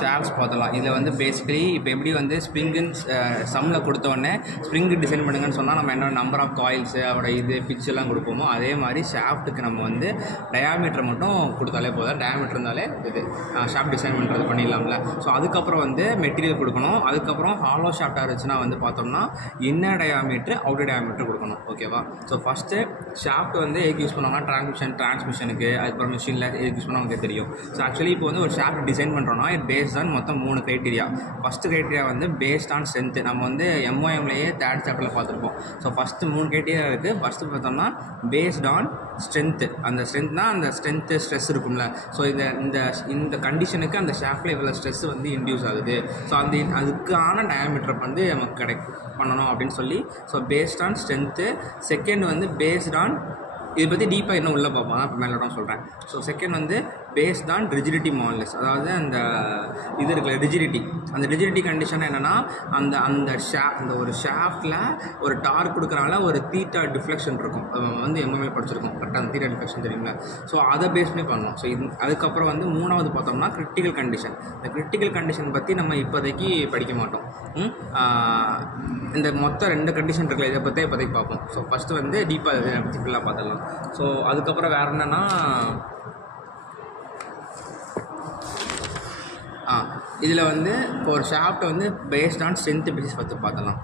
Shafts பார்த்தலாம். இதில் வந்து பேசிக்கலி இப்போ எப்படி வந்து ஸ்ப்ரிங்குன்னு சம்மில் கொடுத்தோடனே ஸ்ப்ரிங்கு டிசைன் பண்ணுங்கன்னு சொன்னால் நம்ம என்ன நம்பர் ஆஃப் காயில்ஸு அதோட இது பிச்செல்லாம் கொடுப்போமோ அதே மாதிரி ஷாஃப்ட்டுக்கு நம்ம வந்து டயாமீட்டர் மட்டும் கொடுத்தாலே போதும். டயாமீட்டர் இருந்தாலே இது ஷாஃப்ட் டிசைன் பண்ணுறது பண்ணிடலாம்ல. ஸோ அதுக்கப்புறம் வந்து மெட்டீரியல் கொடுக்கணும். அதுக்கப்புறம் ஹாலோ ஷாஃப்டாக இருந்துச்சுன்னா வந்து பார்த்தோம்னா இன்னர் டயாமீட்டர் அவுட்டர் டயாமீட்டர் கொடுக்கணும். ஓகேவா? ஸோ ஃபஸ்ட்டு ஷாஃப்ட் வந்து எதுக்கு யூஸ் பண்ணுவாங்கன்னா டிரான்ஸ்மிஷனுக்கு, அதுக்கப்புறம் மிஷினில் எதுக்கு யூஸ் பண்ணால் உங்களுக்கு தெரியும். ஸோ ஆக்சுவலி இப்போ வந்து ஒரு ஷாஃப்ட் டிசைன் பண்ணுறோன்னா இது பேஸ்ட் ஆன் மொத்தம் 3 க்ரைட்டீரியா. ஃபஸ்ட்டு க்ரைட்டீரியா வந்து பேஸ்ட் ஆன் ஸ்ட்ரென்த்து. நம்ம வந்து MOMலேயே தேர்ட் சாப்டரில் பார்த்துருப்போம். ஸோ ஃபஸ்ட்டு 3 க்ரைட்டீரியா இருக்குது. ஃபஸ்ட்டு பார்த்தோம்னா பேஸ்ட் ஆன் ஸ்ட்ரென்த்து. அந்த ஸ்ட்ரென்த்னா அந்த ஸ்ட்ரென்த்து ஸ்ட்ரெஸ் இருக்கும்ல. ஸோ இந்த கண்டிஷனுக்கு அந்த ஷாஃப்டில் இவ்வளோ ஸ்ட்ரெஸ் வந்து இன்டியூஸ் ஆகுது. ஸோ அதுக்கான டயாமீட்டர் வந்து நமக்கு பண்ணணும் அப்படின்னு சொல்லி. So based on strength. Second வந்து பேஸ்ட் ஆன் இதை பற்றி டீப்பாக இன்னும் உள்ளே பார்ப்போம். இப்போ மேலே சொல்கிறேன். ஸோ செகண்ட் வந்து பேஸ்ட் ஆன் ரிஜிடிட்டி மாடலஸ். அதாவது அந்த இது இருக்குல்ல ரிஜிடிட்டி. அந்த ரிஜிடிட்டி கண்டிஷன் என்னென்னா அந்த ஒரு ஷாஃப்டில் ஒரு டார்க் கொடுக்குறனால ஒரு தீட்டா டிஃப்ளெக்ஷன் இருக்கும். வந்து எம்எம்ஏ படிச்சிருக்கோம் கரெக்டாக. அந்த தீட்டா டிஃப்ளெக்ஷன் தெரியுங்களா? ஸோ அதை பேஸ் பண்ணி பண்ணோம். ஸோ அதுக்கப்புறம் வந்து 3வது பார்த்தோம்னா கிரிட்டிக்கல் கண்டிஷன். இந்த கிரிட்டிக்கல் கண்டிஷன் பற்றி நம்ம இப்போதைக்கு படிக்க மாட்டோம். இந்த மொத்தம் 2 கண்டிஷன் இருக்குல்ல, இதை பற்றி இப்போதைக்கு பார்ப்போம். ஸோ ஃபஸ்ட்டு வந்து டீப்பாக இதை பற்றி ஃபுல்லாக பார்த்துடலாம். ஸோ அதுக்கப்புறம் வேறு என்னென்னா இதில் வந்து இப்போ ஒரு ஷாஃப்ட் வந்து பேஸ்ட் ஆன் ஸ்ட்ரென்த் பேசிஸ் பார்த்தலாம்.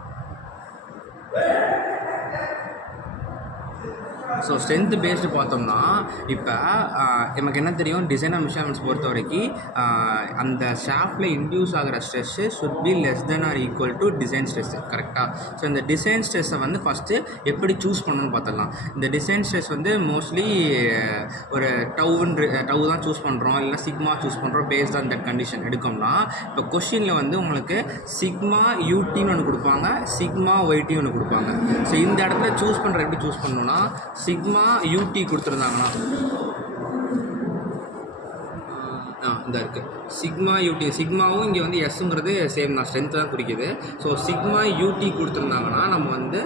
ஸோ ஸ்ட்ரென்த்து பேஸ்டு பார்த்தோம்னா இப்போ நமக்கு என்ன தெரியும், டிசைன் ஆஃப் மெஷர்மெண்ட்ஸ் பொறுத்த வரைக்கும் அந்த ஷாஃப்டில் இன்டியூஸ் ஆகிற stress should be less than or equal to design stress. கரெக்டாக? ஸோ இந்த டிசைன் ஸ்ட்ரெஸ்ஸை வந்து ஃபஸ்ட்டு எப்படி சூஸ் பண்ணணும்னு பார்த்துடலாம். இந்த டிசைன் ஸ்ட்ரெஸ் வந்து மோஸ்ட்லி ஒரு டவு தான் சூஸ் பண்ணுறோம், இல்லை சிக்மா சூஸ் பண்ணுறோம். பேஸ்ட் ஆன் தட் கண்டிஷன் எடுக்கோம்னா இப்போ கொஷினில் வந்து உங்களுக்கு சிக்மா யூடின்னு ஒன்று கொடுப்பாங்க, சிக்மா ஒய்டி ஒன்று கொடுப்பாங்க. ஸோ இந்த இடத்துல சூஸ் பண்ணுற எப்படி சூஸ் பண்ணணும்னா சிக்மா யூடி கொடுத்துருந்தாங்கன்னா இந்த இருக்குது சிக்மா யூடி. சிக்மாவும் இங்கே வந்து எஸ்ஸுங்கிறது சேம் தான், ஸ்ட்ரென்த் தான் குறிக்குது. ஸோ சிக்மா யூடி கொடுத்துருந்தாங்கன்னா நம்ம வந்து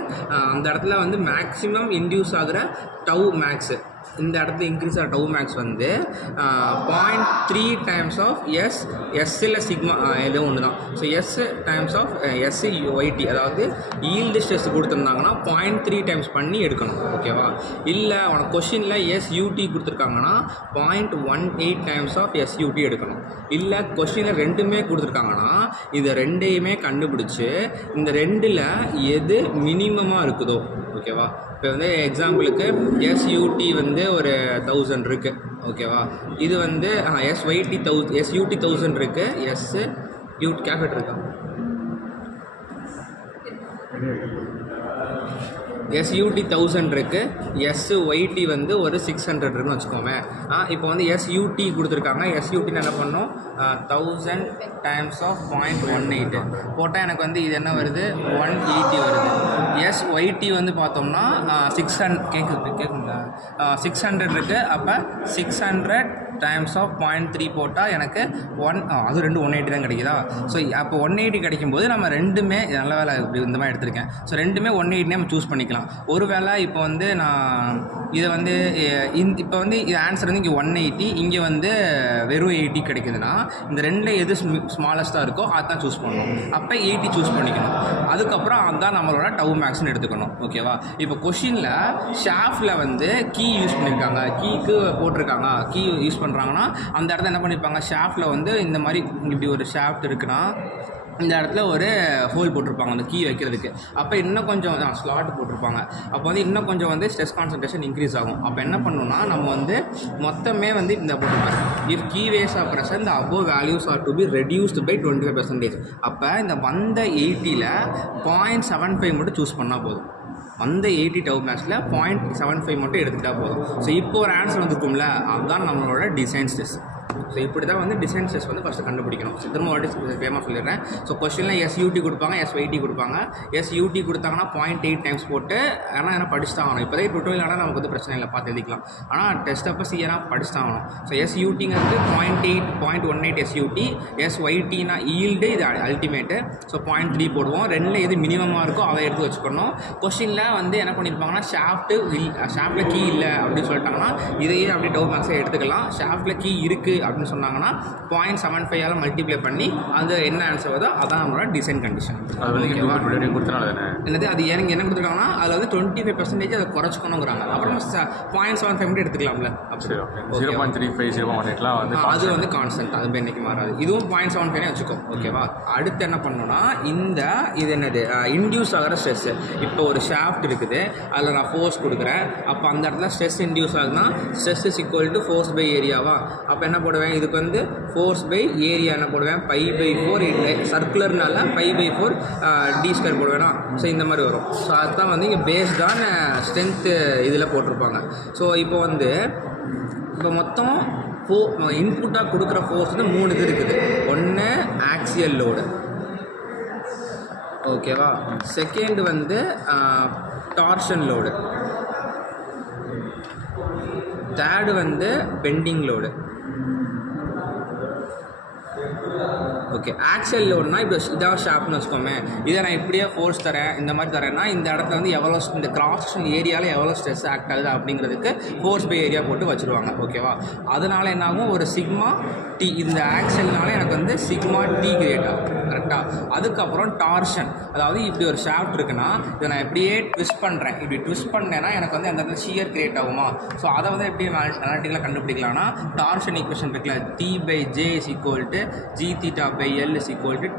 அந்த இடத்துல வந்து மேக்ஸிமம் இன்டியூஸ் ஆகிற டவு மேக்ஸு, இந்த இடத்துல இன்க்ரீஸ் ஆகிற டவு மேக்ஸ் வந்து 0.3 டைம்ஸ் ஆஃப் எஸ்ஸில் சிக்மா ஏதோ ஒன்று தான். So S times of SYT, அதாவது ஈல்டு ஸ்ட்ரெஸ் கொடுத்துருந்தாங்கன்னா 0.3 டைம்ஸ் பண்ணி எடுக்கணும். ஓகேவா? இல்லை உனக்கு கொஷினில் SUT கொடுத்துருக்காங்கன்னா 0.18 டைம்ஸ் ஆஃப் SUT எடுக்கணும். இல்லை கொஷினில் ரெண்டுமே கொடுத்துருக்காங்கன்னா இது ரெண்டையுமே கண்டுபிடிச்சி இந்த ரெண்டில் எது மினிமமாக இருக்குதோ. ஓகேவா? இப்போ வந்து எக்ஸாம்பிளுக்கு SUT வந்து ஒரு 1000 இருக்குது. ஓகேவா? இது வந்து SYT SUT 1000 இருக்குது. SUT கேஃபெட் இருக்கா? SUT 1000 இருக்குது. SYT வந்து ஒரு 600 இருக்குன்னு வச்சுக்கோமே. இப்போ வந்து SUT கொடுத்துருக்காங்க. SUT என்ன பண்ணோம், 1000 டைம்ஸ் ஆஃப் 0.18 போட்டால் எனக்கு வந்து இது என்ன வருது, 180 வருது. SYT வந்து பார்த்தோம்னா 600 கேட்குங்களா, 600 இருக்குது. அப்போ 600 டைம்ஸ் ஆஃப் 0.3 போட்டால் எனக்கு அது 180 தான் கிடைக்குதா? ஸோ அப்போ 180 கிடைக்கும்போது நம்ம ரெண்டுமே நல்ல வேலை இப்படி இந்த மாதிரி எடுத்திருக்கேன். ஸோ ரெண்டுமே 180 நம்ம சூஸ் பண்ணிக்கலாம். ஒரு வேளை இப்போ வந்து நான் இதை வந்து இப்போ வந்து இது ஆன்சர் வந்து இங்கே 180, இங்கே வந்து வெறும் 80 கிடைக்குதுன்னா இந்த ரெண்டில் எது ஸ்மாலஸ்ட்டாக இருக்கோ அதுதான் சூஸ் பண்ணணும். அப்போ 80 சூஸ் பண்ணிக்கணும். அதுக்கப்புறம் அதுதான் நம்மளோட டவு மேக்ஸ்னு எடுத்துக்கணும். ஓகேவா? இப்போ கொஷினில் ஷாஃப்டில் வந்து கீ யூஸ் பண்ணியிருக்காங்க, கீக்கு போட்டிருக்காங்க. கீ யூஸ் பண்ணுறாங்கன்னா அந்த இடத்துல என்ன பண்ணியிருப்பாங்க, ஷாஃப்டில் வந்து இந்த மாதிரி இப்படி ஒரு ஷாஃப்ட் இருக்குன்னா இந்த இடத்துல ஒரு ஹோல் போட்டிருப்பாங்க அந்த கீ வைக்கிறதுக்கு. அப்போ இன்னும் கொஞ்சம் ஸ்லாட் போட்டிருப்பாங்க. அப்போ வந்து இன்னும் கொஞ்சம் வந்து ஸ்ட்ரெஸ் கான்சன்ட்ரேஷன் இன்க்ரீஸ் ஆகும். அப்போ என்ன பண்ணணும்னா நம்ம வந்து மொத்தமே வந்து இந்த போட்டிருப்பாங்க, if key ways of pressure the above values are to be reduced by 25%. அப்போ இந்த வந்த 80ல் 0.75 மட்டும் சூஸ் பண்ணால் போதும். அந்த 80 டவு மேக்ஸில் 0.75 மட்டும் எடுத்துக்கிட்டால் போதும். ஸோ இப்போ ஒரு ஆன்சர் வந்துருக்கும்ல, அதுதான் நம்மளோட டிசைன் ஸ்ட்ரெஸ். ஸோ இப்படி தான் வந்து டிசைன் ஸ்ட்ரெஸ் வந்து ஃபஸ்ட்டு கண்டுபிடிக்கணும். திரும்ப வாட்டி ஃபேமாக சொல்லிடுறேன். ஸோ கொஸ்டினில் SUT கொடுப்பாங்க, SYT கொடுப்பாங்க. SUT கொடுத்தாங்கன்னா 0.8 டைம்ஸ் போட்டு ஏன்னா படிச்சுதான் ஆகணும். இப்போதே டுட்டோரியல் ஆனால் நமக்கு வந்து பிரச்சனை இல்லை, பார்த்து எழுதிக்கலாம். ஆனால் டெஸ்ட் அப்போ ஏன்னா படிச்சுதான் ஆகணும். ஸோ SUTங்கிறது 0.18 SUT, SYTனா ஈல்டு, இது அல்டிமேட்டு. ஸோ 0.3 போடுவோம். ரெண்டில் எது மினிமமாக இருக்கோ அதை எடுத்து வச்சுக்கணும். கொஸ்டினில் வந்து என்ன பண்ணியிருப்பாங்கன்னா ஷாஃப்ட்டில் கீ இல்லை அப்படின்னு சொல்லிட்டாங்கன்னா இதையே அப்படி டவு மேக்ஸை எடுத்துக்கலாம். ஷாஃப்ட்டில் கீ இருக்குது அப்படின்னு சொன்னாங்கன்னா 0.75 மல்டிப்ளை பண்ணி அது என்ன ஆன்சர் வருதோ அதான் நம்மளோட டிசைன் கண்டிஷன். என்னது அது எனக்கு என்ன கொடுத்துருக்காங்கன்னா அதில் வந்து 25% அதை குறைச்சிக்கணுங்கிறாங்க. அப்புறம் 0.75 எடுத்துக்கலாம்ல. அது வந்து கான்ஸ்டன்ட், அது இன்னைக்கு மாறாது. இதுவும் 0.75 வச்சுக்கோ. ஓகேவா. அடுத்து என்ன பண்ணணும்னா இது என்னது இன்டியூஸ் ஆகிற ஸ்ட்ரெஸ். இப்போ ஒரு ஷாஃப்ட் இருக்குது, அதில் நான் ஃபோர்ஸ் கொடுக்குறேன். அப்போ அந்த இடத்துல ஸ்ட்ரெஸ் இன்டியூஸ் ஆகுதுன்னா stress is equal to force by ஏரியாவா. அப்போ என்ன போடுவேன், இதுக்கு வந்து ஃபோர்ஸ் பை ஏரியா என்ன போடுவேன், π/4 சர்க்குலர்னால π/4 d² போடுவேனா. ஸோ இந்த மாதிரி வரும். ஸோ அதுதான் வந்து இங்கே பேஸ்டான ஸ்ட்ரென்த்து இதில் போட்டிருப்பாங்க. ஸோ இப்போ மொத்தம் இன்புட்டாக கொடுக்குற ஃபோர்ஸ் வந்து 3 இது இருக்குது. ஒன்று ஆக்சியல் லோடு, ஓகேவா. செகண்ட் வந்து டார்ஷன் லோடு, தேர்டு வந்து பெண்டிங் லோடு. ஓகே. ஆக்சல் லோடுனா இப்போ இதான் ஷாப்னு வச்சுக்கோமே, இதை நான் இப்படியே ஃபோர்ஸ் தரேன், இந்த மாதிரி தரேன்னா இந்த இடத்துல வந்து எவ்வளோ இந்த கிராஸ் செக்ஷன் ஏரியாவில் எவ்வளோ ஸ்ட்ரெஸ் ஆக்ட் ஆகுது அப்படிங்கிறதுக்கு ஃபோர்ஸ் பை ஏரியா போட்டு வச்சுருவாங்க. ஓகேவா. அதனால் என்னாகும், ஒரு சிக்மா டி, இந்த ஆக்சல்னால எனக்கு வந்து சிக்மா டி கிரியேட் ஆகும். கரெக்டாக. அதுக்கப்புறம் டார்ஷன், அதாவது இப்படி ஒரு ஷாஃப்ட் இருக்குன்னா இதை நான் எப்படியே ட்விஸ்ட் பண்ணுறேன். இப்படி ட்விஸ்ட் பண்ணேன்னா எனக்கு வந்து அந்த இடத்துல ஷியர் கிரியேட் ஆகுமா. ஸோ அதை வந்து எப்படி அனாலிட்டிக்கலாக கண்டுபிடிக்கலாம்னா டார்ஷன் ஈக்குவேஷன் இருக்குல்ல, T/J = Gθ/L =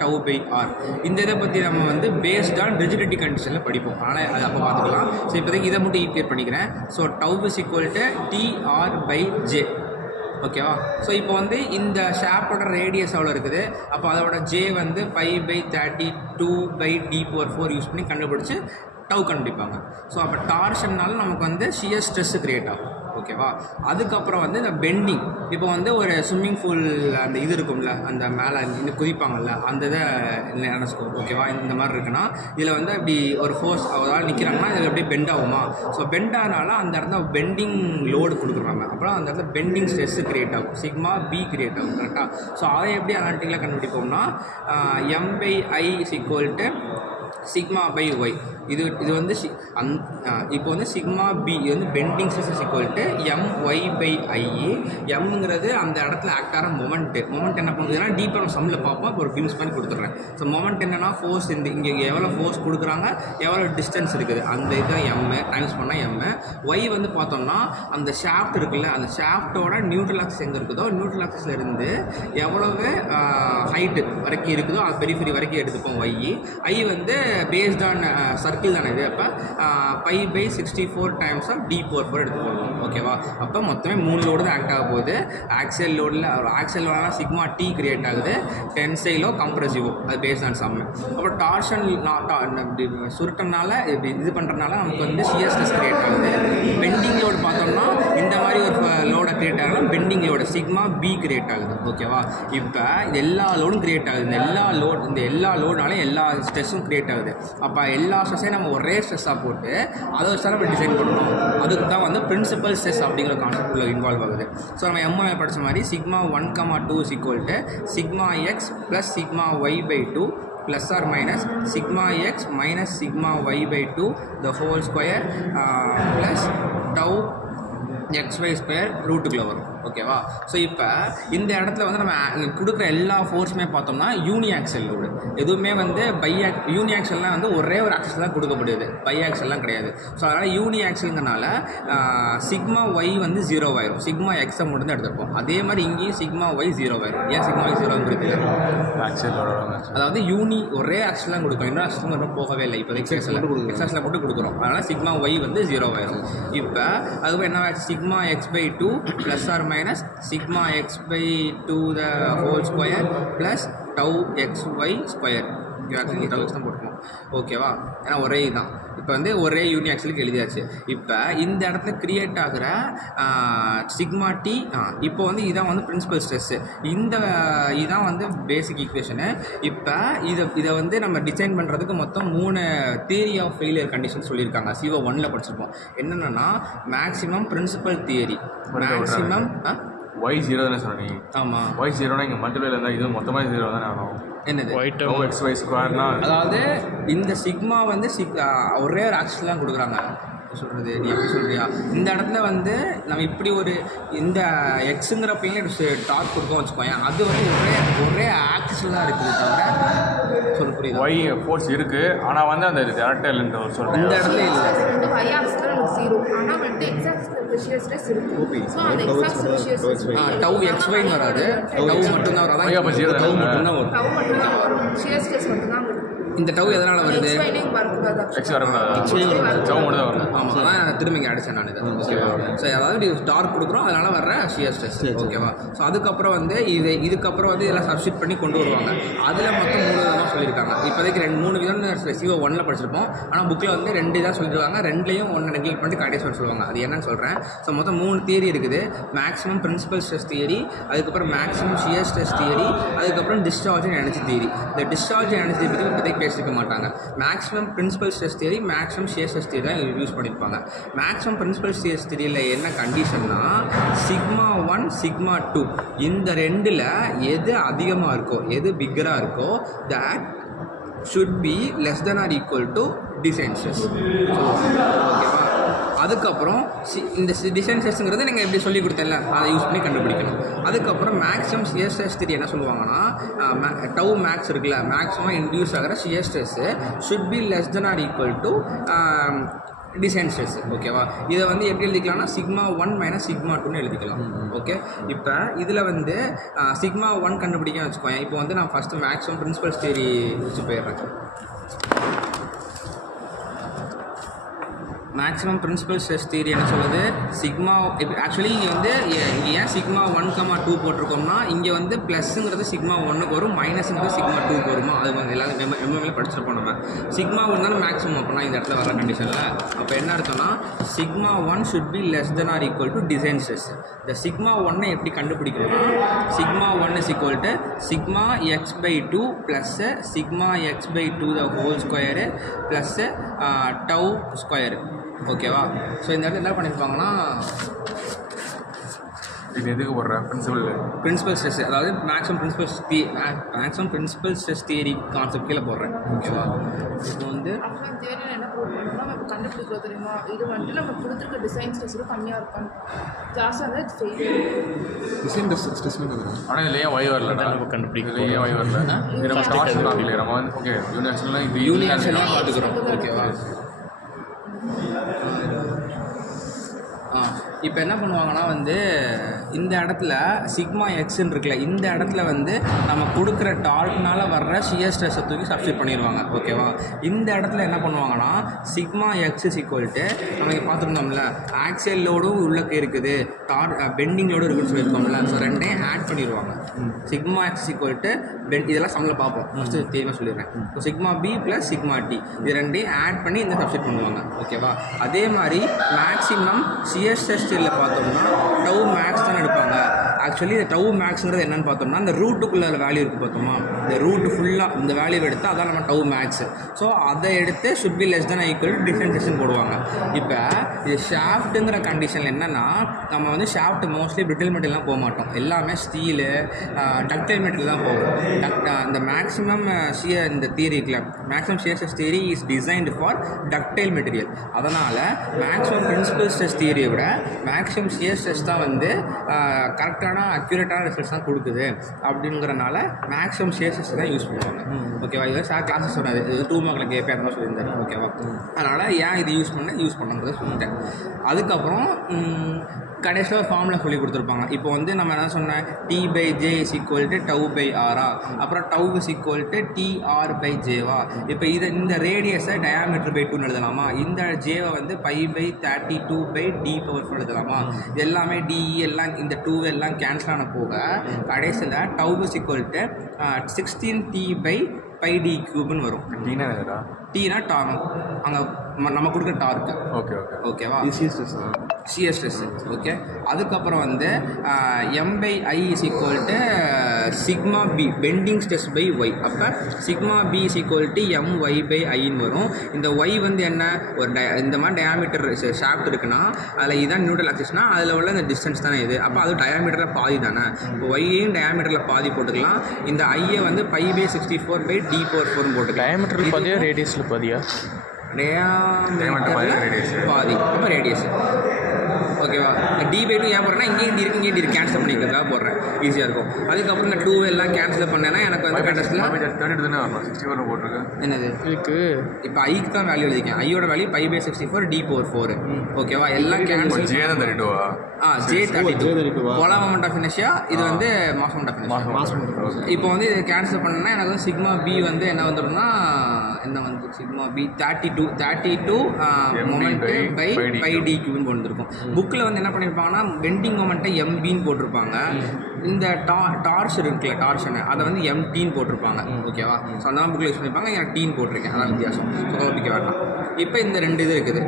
τ/r. இந்த இதை பற்றி நம்ம வந்து பேஸ்ட் ஆன் ரிஜிடிட்டி கண்டிஷனில் படிப்போம். ஆனால் அது அப்போ பார்த்துக்கலாம். ஸோ இப்போதைக்கு இதை மட்டும் ஈக்குவேட் பண்ணிக்கிறேன். So τ = Tr/J. ஓகேவா. ஸோ இப்போ வந்து இந்த ஷாஃப்டோட ரேடியஸ் எவ்வளோ இருக்குது, அப்போ அதோட ஜே வந்து π/32/d⁴ யூஸ் பண்ணி கண்டுபிடிச்சி டவு கண்டுபிடிப்பாங்க. ஸோ அப்போ டார்ஷன்னால நமக்கு வந்து ஷியர் ஸ்ட்ரெஸ் கிரியேட் ஆகும். ஓகேவா. அதுக்கப்புறம் வந்து இந்த பெண்டிங், இப்போ வந்து ஒரு ஸ்விம்மிங் பூல் அந்த இது இருக்கும்ல, அந்த மேலே இந்த குதிப்பாங்கல்ல, அந்த இதை நினச்சிக்கோ. ஓகேவா. இந்த மாதிரி இருக்குன்னா இதில் வந்து அப்படி ஒரு ஃபோர்ஸ் அதாவது நிற்கிறாங்கன்னா இதில் அப்படியே பெண்ட் ஆகுமா. ஸோ பெண்ட் ஆனால அந்த இடத்துல பெண்டிங் லோடு கொடுக்குறாங்க. அப்புறம் அந்த இடத்துல பெண்டிங் ஸ்ட்ரெஸ் கிரியேட் ஆகும், சிக்மா பி கிரியேட் ஆகும். கரெக்டாக. ஸோ அதை எப்படி அனாலிட்டிக்கலாக கண்டுபிடிப்போம்னா M/I = σ/y. இது வந்து இப்போ வந்து சிக்மா பி வந்து பெண்டிங் ஸ்ட்ரெஸ் = My/I. எம்ங்கிறது அந்த இடத்துல ஆக்ட் ஆகிற மொமெண்ட் என்ன பண்ணுறதுன்னா டீப்பாக நம்ம சம்மில் பார்ப்போம். இப்போ ஒரு பிம்ஸ் பண்ணி கொடுத்துட்றேன். ஸோ மொமெண்ட் என்னென்னா ஃபோர்ஸ், இங்கே எவ்வளோ ஃபோர்ஸ் கொடுக்குறாங்க, எவ்வளோ டிஸ்டன்ஸ் இருக்குது, அந்த இதுதான் எம் டைம்ஸ் பண்ணால் எம். ஒய் வந்து பார்த்தோம்னா அந்த ஷாஃப்ட் இருக்குல்ல, அந்த ஷாஃப்டோட நியூட்ரல் ஆக்சிஸ் எங்கே இருக்குதோ நியூட்ரல் ஆக்சிஸில் இருந்து எவ்வளவு ஹைட்டு வரைக்கும் இருக்குதோ அது பெரிஃபெரி வரைக்கும் எடுத்துப்போம் ஒய். ஐ வந்து பேஸ்ட் ஆன் சர்க்கிள் தானே இது. அப்போ π/64 டைம்ஸ் ஆஃப் d⁴ எடுத்துக்கணும். ஓகேவா. அப்போ மொத்தமே 3 லோடு தான் ஆக்ட் ஆக போகுது. ஆக்சல் லோடில் ஆக்சல் லோடனா சிக்மா டி கிரியேட் ஆகுது, டென்சைலோ கம்ப்ரெசிவோ, அது பேஸ்ட் ஆன் சம்மு. அப்புறம் டார்ஷன் சுருட்டனால இது பண்ணுறதுனால நமக்கு வந்து ஷியர் ஸ்ட்ரெஸ் கிரியேட் ஆகுது. பெண்டிங் லோடு பார்த்தோம்னா இந்த மாதிரி ஒரு லோடை கிரியேட் ஆகலாம், bending load sigma B create ஆகுது. ஓகேவா. இப்போ இது எல்லா லோடும் கிரியேட் ஆகுது. இந்த எல்லா லோடுனாலும் எல்லா ஸ்ட்ரெஸ்ஸும் கிரியேட் ஆகுது. அப்போ எல்லா ஸ்ட்ரெஸ்ஸையும் நம்ம ஒரே ஸ்ட்ரெஸ்ஸாக போட்டு அதை வச்சு நம்ம டிசைன் பண்ணணும். அதுக்கு தான் வந்து பிரின்சிபல் ஸ்ட்ரெஸ் அப்படிங்கிற கான்செப்ட் உள்ள இன்வால்வ் ஆகுது. ஸோ நம்ம எம்ஐ படித்த மாதிரி σ1,2 = σx + σy/2 ± σx - σy/2 the whole square + tau xy² ரூட்டுக்குள்ளே வரும். ஓகேவா. ஸோ இப்போ இந்த இடத்துல வந்து நம்ம கொடுக்குற எல்லா ஃபோர்ஸுமே பார்த்தோம்னா யூனிஆக்சல் லோடு. எதுவுமே வந்து யூனிஆக்சல்லாம் வந்து ஒரே ஒரு ஆக்சல் தான் கொடுக்கப்படுது, பைஆக்சல்லாம் கிடையாது. ஸோ அதனால் யூனிஆக்சல்ங்கிறனால சிக்மா ஒய் வந்து 0 ஆயிரும், சிக்மா எக்ஸை மட்டும் தான் எடுத்துப்போம். அதே மாதிரி இங்கேயும் சிக்மா ஒய் 0 ஆயிரும். ஏன் சிக்மா ஒய் 0 இருக்குது, அதாவது ஒரே ஆக்சல் தான் கொடுக்கும், இன்னொரு ஆக்சல் மட்டும் போகவே இல்லை. இப்போ எக்ஸாக்ஸில் மட்டும் கொடுக்குறோம். அதனால் சிக்மா ஒய் வந்து 0 ஆயிரும். இப்போ அதுக்கு என்ன sigma x/2 ± sigma x/2 the whole square plus tau xy². Actually taus தான் போட்டுக்கணும். ஓகேவா. ஏன்னா ஒரே இதுதான். இப்போ வந்து ஒரே யூனிஆக்சலுக்கு எழுதியாச்சு. இப்போ இந்த இடத்துல கிரியேட் ஆகிற சிக்மா டி, இப்போ வந்து இதான் வந்து பிரின்சிபல் ஸ்ட்ரெஸ்ஸு. இதான் வந்து பேசிக் ஈக்குவேஷனு. இப்போ இதை வந்து நம்ம டிசைன் பண்ணுறதுக்கு மொத்தம் 3 தியரி ஆஃப் ஃபெயிலியர் கண்டிஷன் சொல்லியிருக்காங்க. CO1 படிச்சிருப்போம். என்னென்னா maximum principal theory, maximum y0 தானே சொன்னீங்க. ஆமாம், y0னா இங்கே மல்டிப்ளைல இருந்தால் இது மொத்தமாக 0 தானே ஆகும். என்னது xy²னா, அதாவது இந்த சிக்மா வந்து ஒரே ஒரு ஆக்சிஸ் தான் கொடுக்குறாங்க. சொல்கிறது நீ எப்படி சொல்கிறியா இந்த இடத்துல வந்து நம்ம இப்படி ஒரு இந்த எக்ஸுங்கிறப்பையும் டார்க் கொடுக்கோம் வச்சுக்கோங்க அது வந்து ஒரே ஆக்சிஸில் தான் இருக்குது தவிர சொல்ல புரியுது ஒய் ஃபோர்ஸ் இருக்குது ஆனால் வந்து அந்த டேரக்டாக இல்லைன்ற ஒரு சொல்கிறேன் இந்த இடத்துல இல்லை இந்த y ஆக்சிஸ்ல நமக்கு 0 ஆனா வந்து x ஆக்சிஸ்ல இருக்க shear stress இருக்கு சோ அந்த x ஆக்சிஸ்ல shear stress டவ் XY வராது டவ் மட்டும் தான் வராது அப்போ ஜீரோ டவ் மட்டும் தான் வரும் டவ் மட்டும் தான் வரும் shear stress மட்டும் தான் வரும் இந்த டவ் எதனால் வருது x y னே வரக்கூடாது எக்ஸ் வரக்கூடாது சவு மட்டும் தான் வரணும் ஆமாம் அதான் திரும்ப இங்கே அடித்தேன் நான் இதை ஓகேவா ஸோ அதாவது டார்க் கொடுக்குறோம் அதனால் வர்ற ஷியர் ஸ்ட்ரெஸ் ஓகேவா ஸோ அதுக்கப்புறம் வந்து இதுக்கப்புறம் வந்து இதெல்லாம் சப்ஸ்டிட் பண்ணி கொண்டு வருவாங்க அதில் மொத்தம் 3 விதமாக சொல்லியிருக்காங்க இப்போதைக்கு 3 விதம் CO 1 படிச்சிருப்போம் ஆனால் புக்கில் வந்து 2 இதாக சொல்லியிருக்காங்க 2லையும் 1 நெக்லெக்ட் பண்ணிட்டு கடைசி சொல்லுவாங்க அது என்னன்னு சொல்கிறேன் ஸோ மொத்தம் 3 தியரி இருக்குது மேக்ஸிமம் பிரின்சிபல் ஸ்ட்ரெஸ் தியரி அதுக்கப்புறம் மேக்ஸிமம் ஷியர் ஸ்ட்ரெஸ் தியரி அதுக்கப்புறம் டிஸ்சார்ஜ் அண்ட் எனர்ஜி தியரி இந்த டிஸ்சார்ஜ் அண்ட் எனர்ஜி பற்றி இப்போதைக்கு பேசிக்க மாட்டாங்க maximum principal stress theory maximum shear stress theory தான் யூஸ் பண்ணியிருப்பாங்க மேக்ஸிமம் பிரின்சிபல் ஸ்ட்ரெஸ் தியரியில் என்ன கண்டிஷன்னா சிக்மா 1 சிக்மா 2 இந்த ரெண்டில் எது அதிகமாக இருக்கோ எது பிக்கராக இருக்கோ that should be less than or equal to design stress ஓகேவா அதுக்கப்புறம் இந்த டிசைன் ஸ்ட்ரெஸ்ஸுங்கிறது நீங்கள் எப்படி சொல்லி கொடுத்தல அதை யூஸ் பண்ணி கண்டுபிடிக்கணும் அதுக்கப்புறம் மேக்ஸிமம் ஷியர் ஸ்ட்ரெஸ் தியரி என்ன சொல்லுவாங்கன்னா டவ் மேக்ஸ் இருக்குல்ல மேக்ஸிமம் இன்டியூஸ் ஆகிற shear stress should be less than or equal to design stress ஓகேவா இதை வந்து எப்படி எழுதிக்கலாம்னா சிக்மா 1 மைனஸ் சிக்மா 2ன்னு எழுதிக்கலாம் ஓகே இப்போ இதில் வந்து சிக்மா 1 கண்டுபிடிக்க வச்சுக்கோங்க இப்போ வந்து நான் ஃபஸ்ட்டு மேக்ஸிமம் பிரின்சிபல்ஸ் தியரி வச்சு போயிடுறேன் மேக்ஸிமம் பிரின்சிபல் ஸ்ட்ரெஸ் தியரி என்ன சொல்லுது சிக்மா இப்போ ஆக்சுவலி இங்கே வந்து ஏன் சிக்மா 1,2 போட்டிருக்கோம்னா இங்கே வந்து ப்ளஸ்ஸுங்கிறது சிக்மா 1க்கு வரும் மைனஸுங்கிறது சிக்மா 2க்கு வருமா அது வந்து எல்லாரும் ரொம்ப படிச்சிருப்போம் நம்ம சிக்மா 1 தானே மேக்ஸிமம் அப்போனா இந்த இடத்துல வர கண்டிஷனில் அப்போ என்ன அர்த்தம்னா sigma 1 should be less than or equal to design stress இந்த சிக்மா 1 எப்படி கண்டுபிடிக்கணும்னா sigma 1 is equal to sigma x/2 plus sigma x/2 the whole square plus tau square ஓகேவா ஸோ இந்த இடத்துல என்ன பண்ணியிருப்பாங்கன்னா இது எதுக்கு போடுற பிரின்சிபல் ஸ்ட்ரெஸ் அதாவது maximum principal stress theory concept கீழே போடுறேன் ஓகேவா இப்போ வந்து அப்புறம் தியரியில் என்ன ப்ரூவ் பண்ணணும்னா நம்ம இப்போ கண்டுபிடிக்கிறோம் தெரியுமா இது வந்துட்டு நம்ம கொடுத்துருக்க டிசைன் ஸ்ட்ரெஸ்ஸும் கம்மியாக இருக்கும் ஜாஸ்தியாக இருந்தால் ஃபெயில் டிசைன் ஸ்ட்ரெஸ் ஆனால் இதில் ஏன் ஒய் வரல நம்ம கண்டுபிடிக்கிறோம் இதில் ஏன் ஒய் வரல இது நம்ம டார்ச் பார்க்கல நம்ம வந்து ஓகே யூனிவர்ஸ்லாம் இது யூனியன்ஸ் எல்லாம் பார்த்துக்குறோம் ஓகேவா இப்போ என்ன பண்ணுவாங்கன்னா வந்து இந்த இடத்துல சிக்மா எக்ஸ்ன்னு இருக்குல்ல இந்த இடத்துல வந்து நம்ம கொடுக்குற டார்க்னால வர்ற ஷியர் ஸ்ட்ரெஸ்ஸை தூக்கி சப்ஸ்டிட் பண்ணிடுவாங்க ஓகேவா இந்த இடத்துல என்ன பண்ணுவாங்கன்னா sigma X is equal to நம்ம இங்கே பார்த்துருந்தோம்ல ஆக்சியல் லோடும் உள்ளே இருக்குது பெண்டிங் லோடும் இருக்குன்னு சொல்லியிருக்கோம்ல ஸோ ரெண்டையும் ஆட் பண்ணிடுவாங்க சிக்மா எக்ஸ் ஈக்குவல் டு இதெல்லாம் சம்மில் பார்ப்போம் ஃபஸ்ட்டு தெரியுமா சொல்லிடுறேன் so sigma B plus sigma T இது ரெண்டையும் ஆட் பண்ணி இந்த சப்ஸ்டிட் பண்ணுவாங்க ஓகேவா அதே மாதிரி மேக்ஸிமம் ஷியர் ஸ்ட்ரெஸ் பார்த்தோம்னா டவ் மேக்ஸ் தான் எடுப்பாங்க ஆக்சுவலி இந்த டவ் மேக்ஸுங்கிறது என்னென்னு பார்த்தோம்னா இந்த ரூட்டுக்குள்ள வேல்யூ இருக்குது பார்த்தோமா இந்த ரூட்டு ஃபுல்லாக இந்த வேல்யூ எடுத்தால் அதான் நம்ம டவ் மேக்ஸ் ஸோ அதை எடுத்து should be less than equal to differentiation போடுவாங்க இப்போ இது ஷாஃப்ட்டுங்கிற கண்டிஷனில் என்னென்னா நம்ம வந்து ஷாஃப்ட் மோஸ்ட்லி பிரிட்டில் மெட்டீரியல்லாம் போக மாட்டோம் எல்லாமே ஸ்டீலு டக்டைல் மெட்டீரியல் தான் போகும் இந்த மேக்ஸிமம் இந்த தியரி இருக்குல்ல maximum shear stress theory is designed for ductile material அதனால் மேக்ஸிமம் பிரின்சிபல் ஸ்ட்ரெஸ் தியரியை விட மேக்ஸிமம் ஷியர் ஸ்ட்ரெஸ் தான் வந்து கரெக்டான அக்யூரேட்டான ரிசல்ட்ஸ் தான் கொடுக்குது அப்படிங்கிறனால மேக்ஸிமம் ஷியர் ஸ்ட்ரெஸ் தான் யூஸ் பண்ணுவாங்க ஓகேவா இது சார் கிளாஸஸ் சொன்னாது இது 2 மார்க்கில் கேட்பேன் அந்த மாதிரி சொல்லியிருந்தாரு ஓகேவா அதனால் ஏன் இது யூஸ் பண்ணுறதை சொல்லிட்டேன் அதுக்கப்புறம் கடைசியில் ஒரு ஃபார்முலா சொல்லி கொடுத்துருப்பாங்க இப்போ வந்து நம்ம என்ன சொன்னேன் T/J is equal to tau by ஆரா அப்புறம் டவ் இஸ் ஈக்குவல் டு TR/Jவா இப்போ இந்த ரேடியஸை டயாமீட்டர் பை 2ன்னு எழுதலாமா இந்த ஜேவை வந்து π/32/d⁴ எழுதலாமா இது எல்லாமே DE எல்லாம் இந்த 2 எல்லாம் கேன்சல் ஆன போக கடைசியில் tau is equal to 16T/πd³ வரும் டீனா டார்க் அங்கே நம்ம கொடுக்குற டார்க்கு ஓகேவா ஷியர் ஸ்ட்ரெஸ் ஓகே அதுக்கப்புறம் வந்து M/I is equal to sigma b bending stress by y அப்போ sigma b is equal to MY/Iன்னு வரும் இந்த ஒய் வந்து என்ன ஒரு இந்த மாதிரி டயாமீட்டர் ஷாஃப்ட் இருக்குன்னா அதில் இதுதான் நியூட்ரல் ஆக்சிஸ்னால் அதில் உள்ள இந்த டிஸ்டன்ஸ் தானே இது அப்போ அது டயாமீட்டரில் பாதி தானே இப்போ ஒய்யையும் டயாமீட்டரில் பாதி போட்டுக்கலாம் இந்த ஐயை வந்து π/64/d⁴ போட்டுக்கலாம் டயாமீட்டரில் பாதியா ரேடியஸில் பாதியா டயாமீட்டரில் பாதி அப்போ ரேடியஸ். ஓகேவா? D/2 ஏன் போடுறேன்னா இங்கேயும் இருக்கு இங்கேயும் இருக்கு கேன்சல் பண்ணிக்கிறதுக்காக போடுறேன், ஈஸியாக இருக்கும். அதுக்கப்புறம் இந்த 2 எல்லாம் கேன்சல் பண்ணேன்னா எனக்கு வந்து கடைசியில் என்னது இதுக்கு இப்போ ஐக்கு தான் வேல்யூ எழுதிக்கேன். ஐயோட வேல்யூ π/64 D/4. ஓகேவா? எல்லாம் கேன்சல். J32 போலா மொமெண்ட் ஆஃப் இனர்ஷியா, இது வந்து மாஸ் மொமெண்ட் ஆஃப் இனர்ஷியா. இப்போ வந்து இது கேன்சல் பண்ணேன்னா எனக்கு வந்து சிக்மா பி வந்து என்ன வந்துடும்னா என்ன வந்து சிக்மா பி 32 மொமெண்ட்டு பை πdqன்னு வந்துருக்கும். புக்கில் வந்து என்ன பண்ணியிருப்பாங்கன்னா பெண்டிங் மொமெண்ட்டை MBன்னு போட்டிருப்பாங்க. இந்த டார்ச் இருக்குல்ல டார்ஷனு அதை வந்து MTன்னு போட்டிருப்பாங்க. ஓகேவா? ஸோ அந்த புக்கில் யூஸ் பண்ணியிருப்பாங்க, எனக்கு டீன்னு போட்டிருக்கேன், அதான் வித்தியாசம். ஸோ குழப்பிக்க வேண்டாம். இப்போ இந்த 2 இது இருக்குது.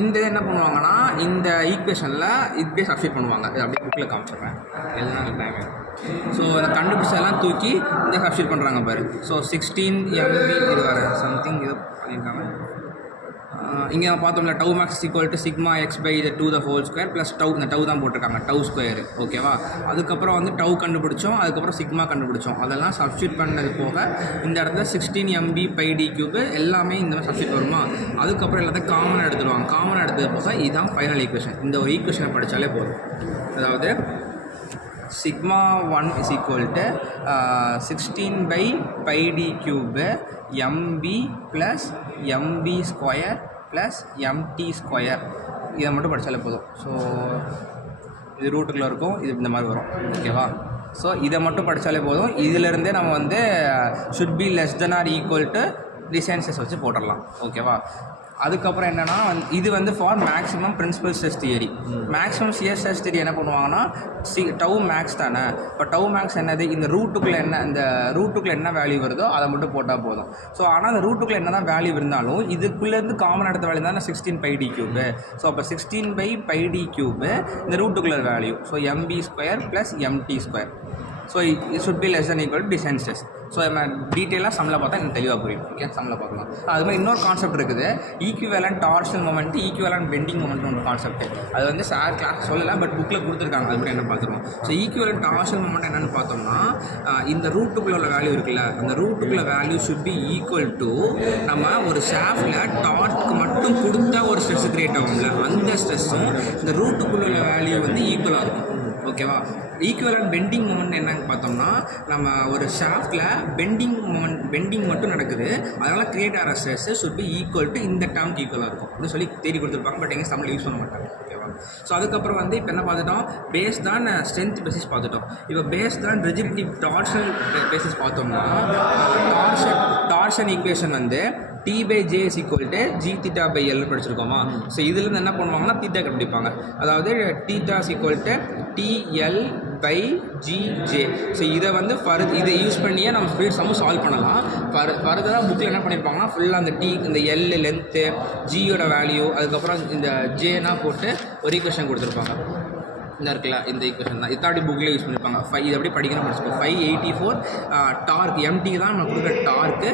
இந்த என்ன பண்ணுவாங்கன்னா இந்த ஈக்குவேஷனில் இப்படியே சப்ஸ்டிட் பண்ணுவாங்க. இது அப்படியே புக்கில் காமிச்சிடுறேன், எல்லாம் டைம். ஸோ இந்த கண்டுபிடிச்சதெல்லாம் தூக்கி இந்த சப்ஸ்டிட் பண்ணுறாங்க பாரு. ஸோ 16 MB இது வர சம்திங் இது பண்ணியிருக்காங்க. இங்கே பார்த்தோம்ல tau max equal to sigma x by இது 2² ப்ளஸ் டவு, இந்த டவு தான் போட்டிருக்காங்க, டவு ஸ்கொயரு. ஓகேவா? அதுக்கப்புறம் வந்து டவு கண்டுபிடிச்சோம், அதுக்கப்புறம் சிக்மா கண்டுபிடிச்சோம். அதெல்லாம் சப்ஸ்டியூட் பண்ணது போக இந்த இடத்துல 16 MB πd³ எல்லாமே இந்த மாதிரி சப்ஸ்டியூட் வருமா. அதுக்கப்புறம் எல்லாத்தையும் காமனாக எடுத்துருவாங்க. காமனாக எடுத்தது போக இதுதான் ஃபைனல் ஈக்குவேஷன். இந்த ஒரு ஈக்குவேஷனை படித்தாலே போதும். அதாவது sigma 1 is equal to 16/πd³ MB plus MB square plus MT square. இதை மட்டும் படித்தாலே போதும். ஸோ இது ரூட்டுக்குள்ளே இருக்கும், இது இந்த மாதிரி வரும். ஓகேவா? ஸோ இதை மட்டும் படித்தாலே போதும். இதிலேருந்தே நம்ம வந்து should be less than or equal to distances வச்சு போட்டுடலாம். ஓகேவா? அதுக்கப்புறம் என்னென்னா இது வந்து for maximum principal stress theory. Maximum shear stress theory என்ன பண்ணுவாங்கன்னா டவு மேக்ஸ் தானே. இப்போ டவு மேக்ஸ் என்னது, இந்த ரூட்டுக்குள்ளே என்ன வேல்யூ வருதோ அதை மட்டும் போட்டால் போதும். ஸோ ஆனால் அந்த ரூட்டுக்குள்ளே என்ன தான் வேல்யூ இருந்தாலும் இதுக்குள்ளேருந்து காமன் எடுத்த வேல்யூ தான் 16/πd³. ஸோ அப்போ 16/πd³ இந்த ரூட்டுக்குள்ளே value. So MB square plus MT square. So it should be less than equal to distance test. So நம்ம டீட்டெயிலாக சம்மில் பார்த்தா எனக்கு தெளிவாக புரியும். ஓகே, சம்மில் பார்க்கலாம். அது மாதிரி இன்னொரு கான்செப்ட் இருக்குது, equivalent torsional moment, equivalent bending மொமெண்ட்னு ஒரு கான்செப்ட். அது வந்து சார் கிளாஸ் சொல்லலை, பட் புக்கில் கொடுத்துருக்காங்க, அது மாதிரி என்ன பார்த்துருவோம். ஸோ ஈக்குவேலன்ட் டார்ஷனல் மொமெண்ட் என்னென்னு பார்த்தோம்னா இந்த ரூட்டுக்குள்ள உள்ள வேல்யூ இருக்குல்ல, அந்த ரூட்டுக்குள்ள value should be equal to நம்ம ஒரு ஷாஃப்டில் டார்க்கு மட்டும் கொடுத்தா ஒரு ஸ்ட்ரெஸ் கிரியேட் ஆகும்ல, அந்த ஸ்ட்ரெஸ்ஸும் இந்த ரூட்டுக்குள்ள உள்ள வேல்யூ வந்து ஈக்குவலாக இருக்கும். ஓகேவா? ஈக்குவலன்ட் பெண்டிங் மொமெண்ட் என்னன்னு பார்த்தோம்னா நம்ம ஒரு ஷாஃப்டில் பெண்டிங் மட்டும் நடக்குது, அதனால் கிரியேட் ஆகிற stress should be equal to இந்த டேர்ம்க்கு ஈக்குவலாக இருக்கும் அப்படின்னு சொல்லி தேடி கொடுத்துருப்பாங்க. பட் எங்கே தமிழ் யூஸ் பண்ண மாட்டாங்க. ஓகேவா? ஸோ அதுக்கப்புறம் வந்து இப்போ என்ன பார்த்துட்டோம், பேஸ் தான் ஸ்ட்ரென்த் பேசிஸ் பார்த்துட்டோம். இப்போ பேஸ் தான் ரிஜிடிட்டி டார்ஷனல் பேசிஸ் பார்த்தோம்னா டார்ஷன் ஈக்குவேஷன் வந்து T/J is equal to G∅L படிச்சிருக்கோமா. ஸோ இதுலேருந்து என்ன பண்ணுவாங்கன்னா தீட்டா கண்டுபிடிப்பாங்க. அதாவது theta is equal to TL/GJ. So இதை வந்து இதை யூஸ் பண்ணியே நம்ம ஸ்பீட் சம்மு சால்வ் பண்ணலாம். ஃபர்தராக புக்கில் என்ன பண்ணியிருப்பாங்கன்னா ஃபுல்லாக அந்த இந்த L லென்த்து, ஜியோட வேல்யூ, அதுக்கப்புறம் இந்த ஜேனா போட்டு ஒரு ஈக்குவேஷன் கொடுத்துருப்பாங்க. இந்த இருக்குல்ல, இந்த ஈக்குவேஷன் தான் இத்தாடி புக்கில் யூஸ் பண்ணியிருப்பாங்க. இது எப்படி படிக்கணும் படிச்சுக்கோ. 584 டார்க் MT தான் நம்ம கொடுக்குற torque,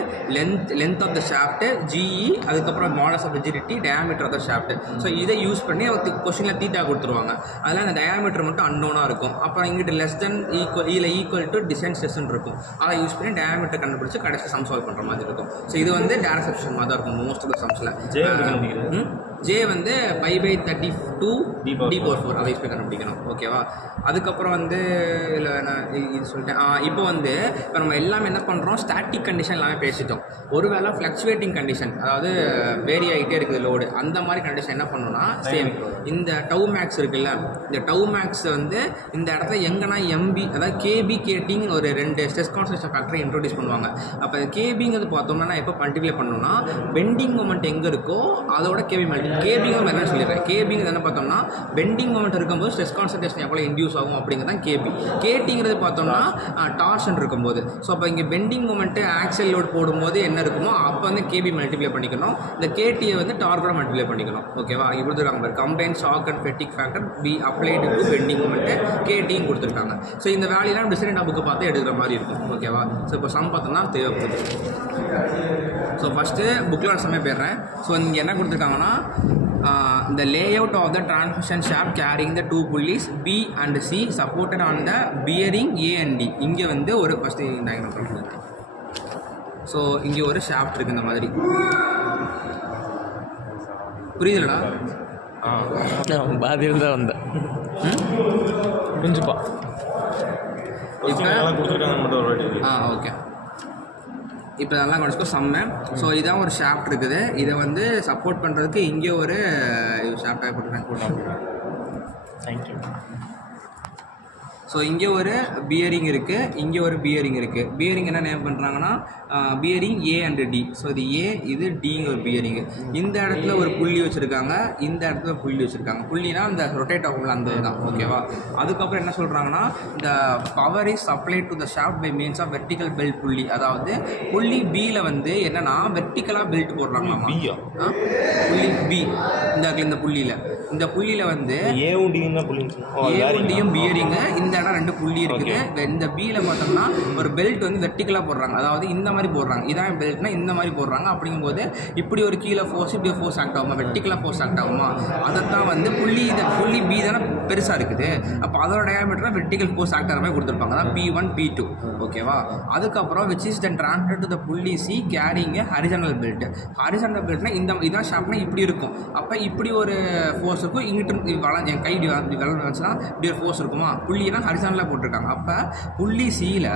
length of the shaft, GE, அதுக்கப்புறம் modulus of rigidity, diameter of the shaft. So இதை யூஸ் பண்ணி கொஸ்டினில் தீட்டா கொடுத்துருவாங்க. அதில் அந்த டயாமீட்டர் மட்டும் அன்னோனாக இருக்கும். அப்புறம் இங்கிட்ட less than equal to design ஸ்ட்ரெஸ்ன்னு இருக்கும். அதை யூஸ் பண்ணி டயாமீட்டர் கண்டுபிடிச்சி கடைசி சம் சால்வ் பண்ணுற மாதிரி இருக்கும். ஸோ இது வந்து டேரக்ட் சப்ஸ்டியூஷன் மாதிரி தான் இருக்கும் மோஸ்ட் ஆஃப் த சம்ஸில். J வந்து π/32 D/4 அதை யூஸ் பண்ணி கண்டுபிடிக்கணும். ஓகேவா? அதுக்கப்புறம் வந்து இல்லை நான் இது சொல்லிட்டேன். இப்போ வந்து இப்போ நம்ம எல்லாமே என்ன பண்ணுறோம், ஸ்டாட்டிக் கண்டிஷன் எல்லாமே பேசிட்டோம். ஒருவேளை ஃப்ளக்சுவேட்டிங் கண்டிஷன், அதாவது வேரி ஆகிட்டே இருக்குது லோடு, அந்த மாதிரி கண்டிஷன் என்ன பண்ணணும்னா சேம் இந்த டவு மேக்ஸ் இருக்குல்ல, இந்த டவு மேக்ஸ் வந்து இந்த இடத்துல எங்கன்னா MB, அதாவது KB KTங்க ஒரு 2 ஸ்ட்ரெஸ் கான்சன்ட்ரேஷன் ஃபேக்டரை இன்ட்ரோடியூஸ் பண்ணுவாங்க. அப்போ KBங்கிறது பார்த்தோம்னா எப்போ மல்டிப்ளை பண்ணணும்னா பெண்டிங் மொமெண்ட் எங்கே இருக்கோ அதோட KB மல்டி. கேபிங்கும் என்ன சொல்லிடுறேன், கேபிங்கிறது என்ன பார்த்தோம்னா பெண்டிங் மொமெண்ட் இருக்கும்போது ஸ்ட்ரெஸ் கான்சன்ட்ரேஷன் எவ்வளோ இன்டியூஸ் ஆகும் அப்படிங்கிறது தான் கேபி. கேட்டிங்கிறது பார்த்தோம்னா டார்ஷன் இருக்கும்போது. ஸோ அப்போ இங்கே பெண்டிங் மொமெண்ட்டு ஆக்சல் லோட் போடும்போது என்ன இருக்குமோ அப்போ வந்து கேபி மல்டிப்ளை பண்ணிக்கணும். இந்த கேடியை வந்து டார்கோட மல்டிப்ளை பண்ணிக்கணும். ஓகேவா? இங்கே கொடுத்துருக்காங்க பாரு, combine shock and fatigue factor be applied to bending moment கேடியும் கொடுத்துருக்காங்க. ஸோ இந்த வேலையெல்லாம் டிஃபரெண்ட் புக்கு பார்த்து எடுக்கிற மாதிரி இருக்கும். ஓகேவா? ஸோ இப்போ சம் பார்த்தோம்னா தேவைப்படுது. ஸோ ஃபஸ்ட்டு புக்கில் ஒரு சமயம் போயிடுறேன். ஸோ இங்கே என்ன கொடுத்துருக்காங்கன்னா the layout of the transmission shaft carrying the 2 pulleys B and C supported on the bearing A and D. இங்கே வந்து ஒரு ஃபஸ்ட்டு டயக்ராம் பண்ணுறேன். ஸோ இங்கே ஒரு ஷாஃப்ட் இருக்குது இந்த மாதிரி. புரியுதுலடா? பாதியில் தான் வந்தேன். புரிஞ்சுப்பா. ஓகே. இப்போ நல்லா கவனிச்சுக்கோ செம்ம. ஸோ இதான் ஒரு ஷாஃப்ட் இருக்குது. இதை வந்து சப்போர்ட் பண்ணுறதுக்கு இங்கே ஒரு ஷாஃப்டாக போட்டுருக்கேன். தேங்க்யூ. ஸோ இங்கே ஒரு பியரிங் இருக்குது, இங்கே ஒரு பியரிங் இருக்குது. பியரிங் என்ன நேம் பண்ணுறாங்கன்னா bearing A and D. So இது ஏ, இது டிங்க ஒரு பியரிங்கு. இந்த இடத்துல ஒரு புள்ளி வச்சுருக்காங்க, இந்த இடத்துல புள்ளி வச்சுருக்காங்க. புள்ளினா இந்த ரொட்டேட் ஆகும்ல அந்த இதுதான். ஓகேவா? அதுக்கப்புறம் என்ன சொல்கிறாங்கன்னா இந்த power is supply to the shaft by means of vertical belt pulley. அதாவது புள்ளி பியில் வந்து என்னென்னா வெர்டிக்கலாக பெல்ட் போடுறாங்களாமா. புள்ளி பி இந்த புள்ளியில் வந்து ஏவும் டியும் பியரிங்கு. இந்த இடம் 2 புள்ளி இருக்குது. இந்த பியில் பார்த்தோம்னா ஒரு பெல்ட் வந்து வெர்டிக்கலாக போடுறாங்க, அதாவது இந்த மாதிரி போடுறாங்க. இதான் பெல்ட்னா இந்த மாதிரி போடுறாங்க. அப்படிங்கும்போது இப்படி ஒரு கீழே ஃபோர்ஸ், இப்படி ஃபோர்ஸ் ஆக்ட் ஆகுமா, வெர்டிக்கலாக ஃபோர்ஸ் ஆக்ட் ஆகுமா? அதைத்தான் வந்து புள்ளி பி தானே பெருசாக இருக்குது. அப்போ அதோட டயாமீட்டராக வெர்டிக்கல் ஃபோர்ஸ் ஆக்ட் ஆகிற மாதிரி கொடுத்துருப்பாங்க. அதான் P1 P2. ஓகேவா? அதுக்கப்புறம் which is then transfer to the புள்ளி C carrying horizontal belt. Horizontal பெல்ட்னா இதான் ஷாப்னா இப்படி இருக்கும். அப்போ இப்படி ஒரு ஃபோர்ஸ் இருக்கும். இங்கிட்டு என் கை வச்சுன்னா இப்படி ஒரு ஃபோர்ஸ் இருக்குமா? புள்ளினா ஹரிசாண்டலாக போட்டிருக்காங்க. அப்போ புள்ளி சியில்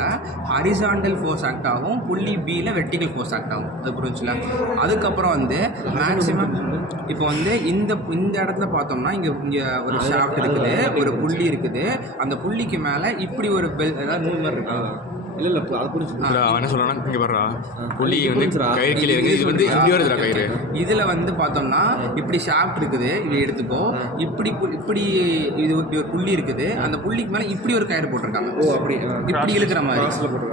ஹரிசாண்டல் ஃபோர்ஸ் ஆக்ட் ஆகும், புள்ளி பியில் வெர்டிக்கல் ஃபோர்ஸ் ஆக்ட் ஆகும். அது புரிஞ்சுல? அதுக்கப்புறம் வந்து மேக்ஸிமம் இப்போ வந்து இந்த இடத்துல பார்த்தோம்னா இங்கே ஒரு ஷாஃப்ட் இருக்குது, ஒரு புள்ளி இருக்குது. அந்த புள்ளிக்கு மேலே இப்படி ஒரு ஏதாவது நூல் மாதிரி இருக்கு. இல்லை அது புரிஞ்சு அவன் என்ன சொல்கிறான்னா இங்கே வர்றா புள்ளி வந்து கயிறு கீழே இருக்குது. இது வந்து இப்படி வருதுடா கயிறு. இதில் வந்து பார்த்தோம்னா இப்படி ஷாஃப்ட் இருக்குது, இதை எடுத்துக்கோ. இப்படி இது இப்படி ஒரு புள்ளி இருக்குது. அந்த புள்ளிக்கு மேலே இப்படி ஒரு கயிறு போட்டிருக்காங்க. இப்படி இழுக்கிற மாதிரி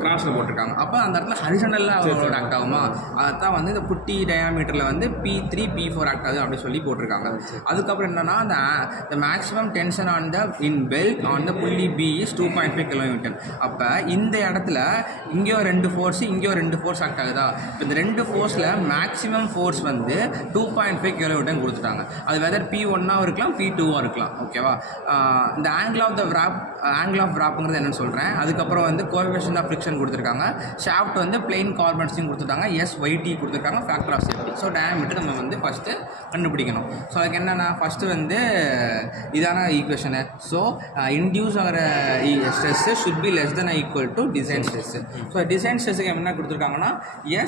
கிராஸில் போட்டிருக்காங்க. அப்போ அந்த இடத்துல ஹரிசாண்டலில் அவங்களோட ஆக்ட் ஆகுமா? அதான் வந்து இந்த குட்டி டயாமீட்டரில் வந்து P3 P4 ஆக்ட் ஆகுது அப்படின்னு சொல்லி போட்டிருக்காங்க. அதுக்கப்புறம் என்னன்னா the maximum tension on the in belt on the புள்ளி B is 2.5 kN. அப்போ இந்த இடத்துல இங்கே ஒரு 2 ஃபோர்ஸ், இங்கே ஒரு 2 ஃபோர்ஸ் ஆக்ட் ஆகுதா? இப்போ இந்த 2 ஃபோர்ஸில் மேக்ஸிமம் ஃபோர்ஸ் வந்து 2.5 kN கொடுத்துட்டாங்க. அது வெதர் P1ஆகவும் இருக்கலாம், P2ஆக இருக்கலாம். ஓகேவா? இந்த ஆங்கிள் ஆஃப் wrapங்கிறது என்னன்னு சொல்கிறேன். அதுக்கப்புறம் வந்து கோஎஃபிஷியன்ட் ஆஃப் ஃப்ரிக்ஷன் கொடுத்துருக்காங்க. ஷாஃப்ட் வந்து பிளெயின் கார்பன் ஸ்ட்ரிங் கொடுத்துருக்காங்க, SYT கொடுத்துருக்காங்க, factor of safety. So diameter நம்ம வந்து ஃபஸ்ட்டு கண்டுபிடிக்கணும். ஸோ அதுக்கு என்னென்னா ஃபஸ்ட்டு வந்து இதான ஈக்குவேஷனு. ஸோ இன்டியூஸ் ஆகிற stress should be less than equal to design stress. So design ஸ்ட்ரெஸ்ஸுக்கு என்ன கொடுத்துருக்காங்கன்னா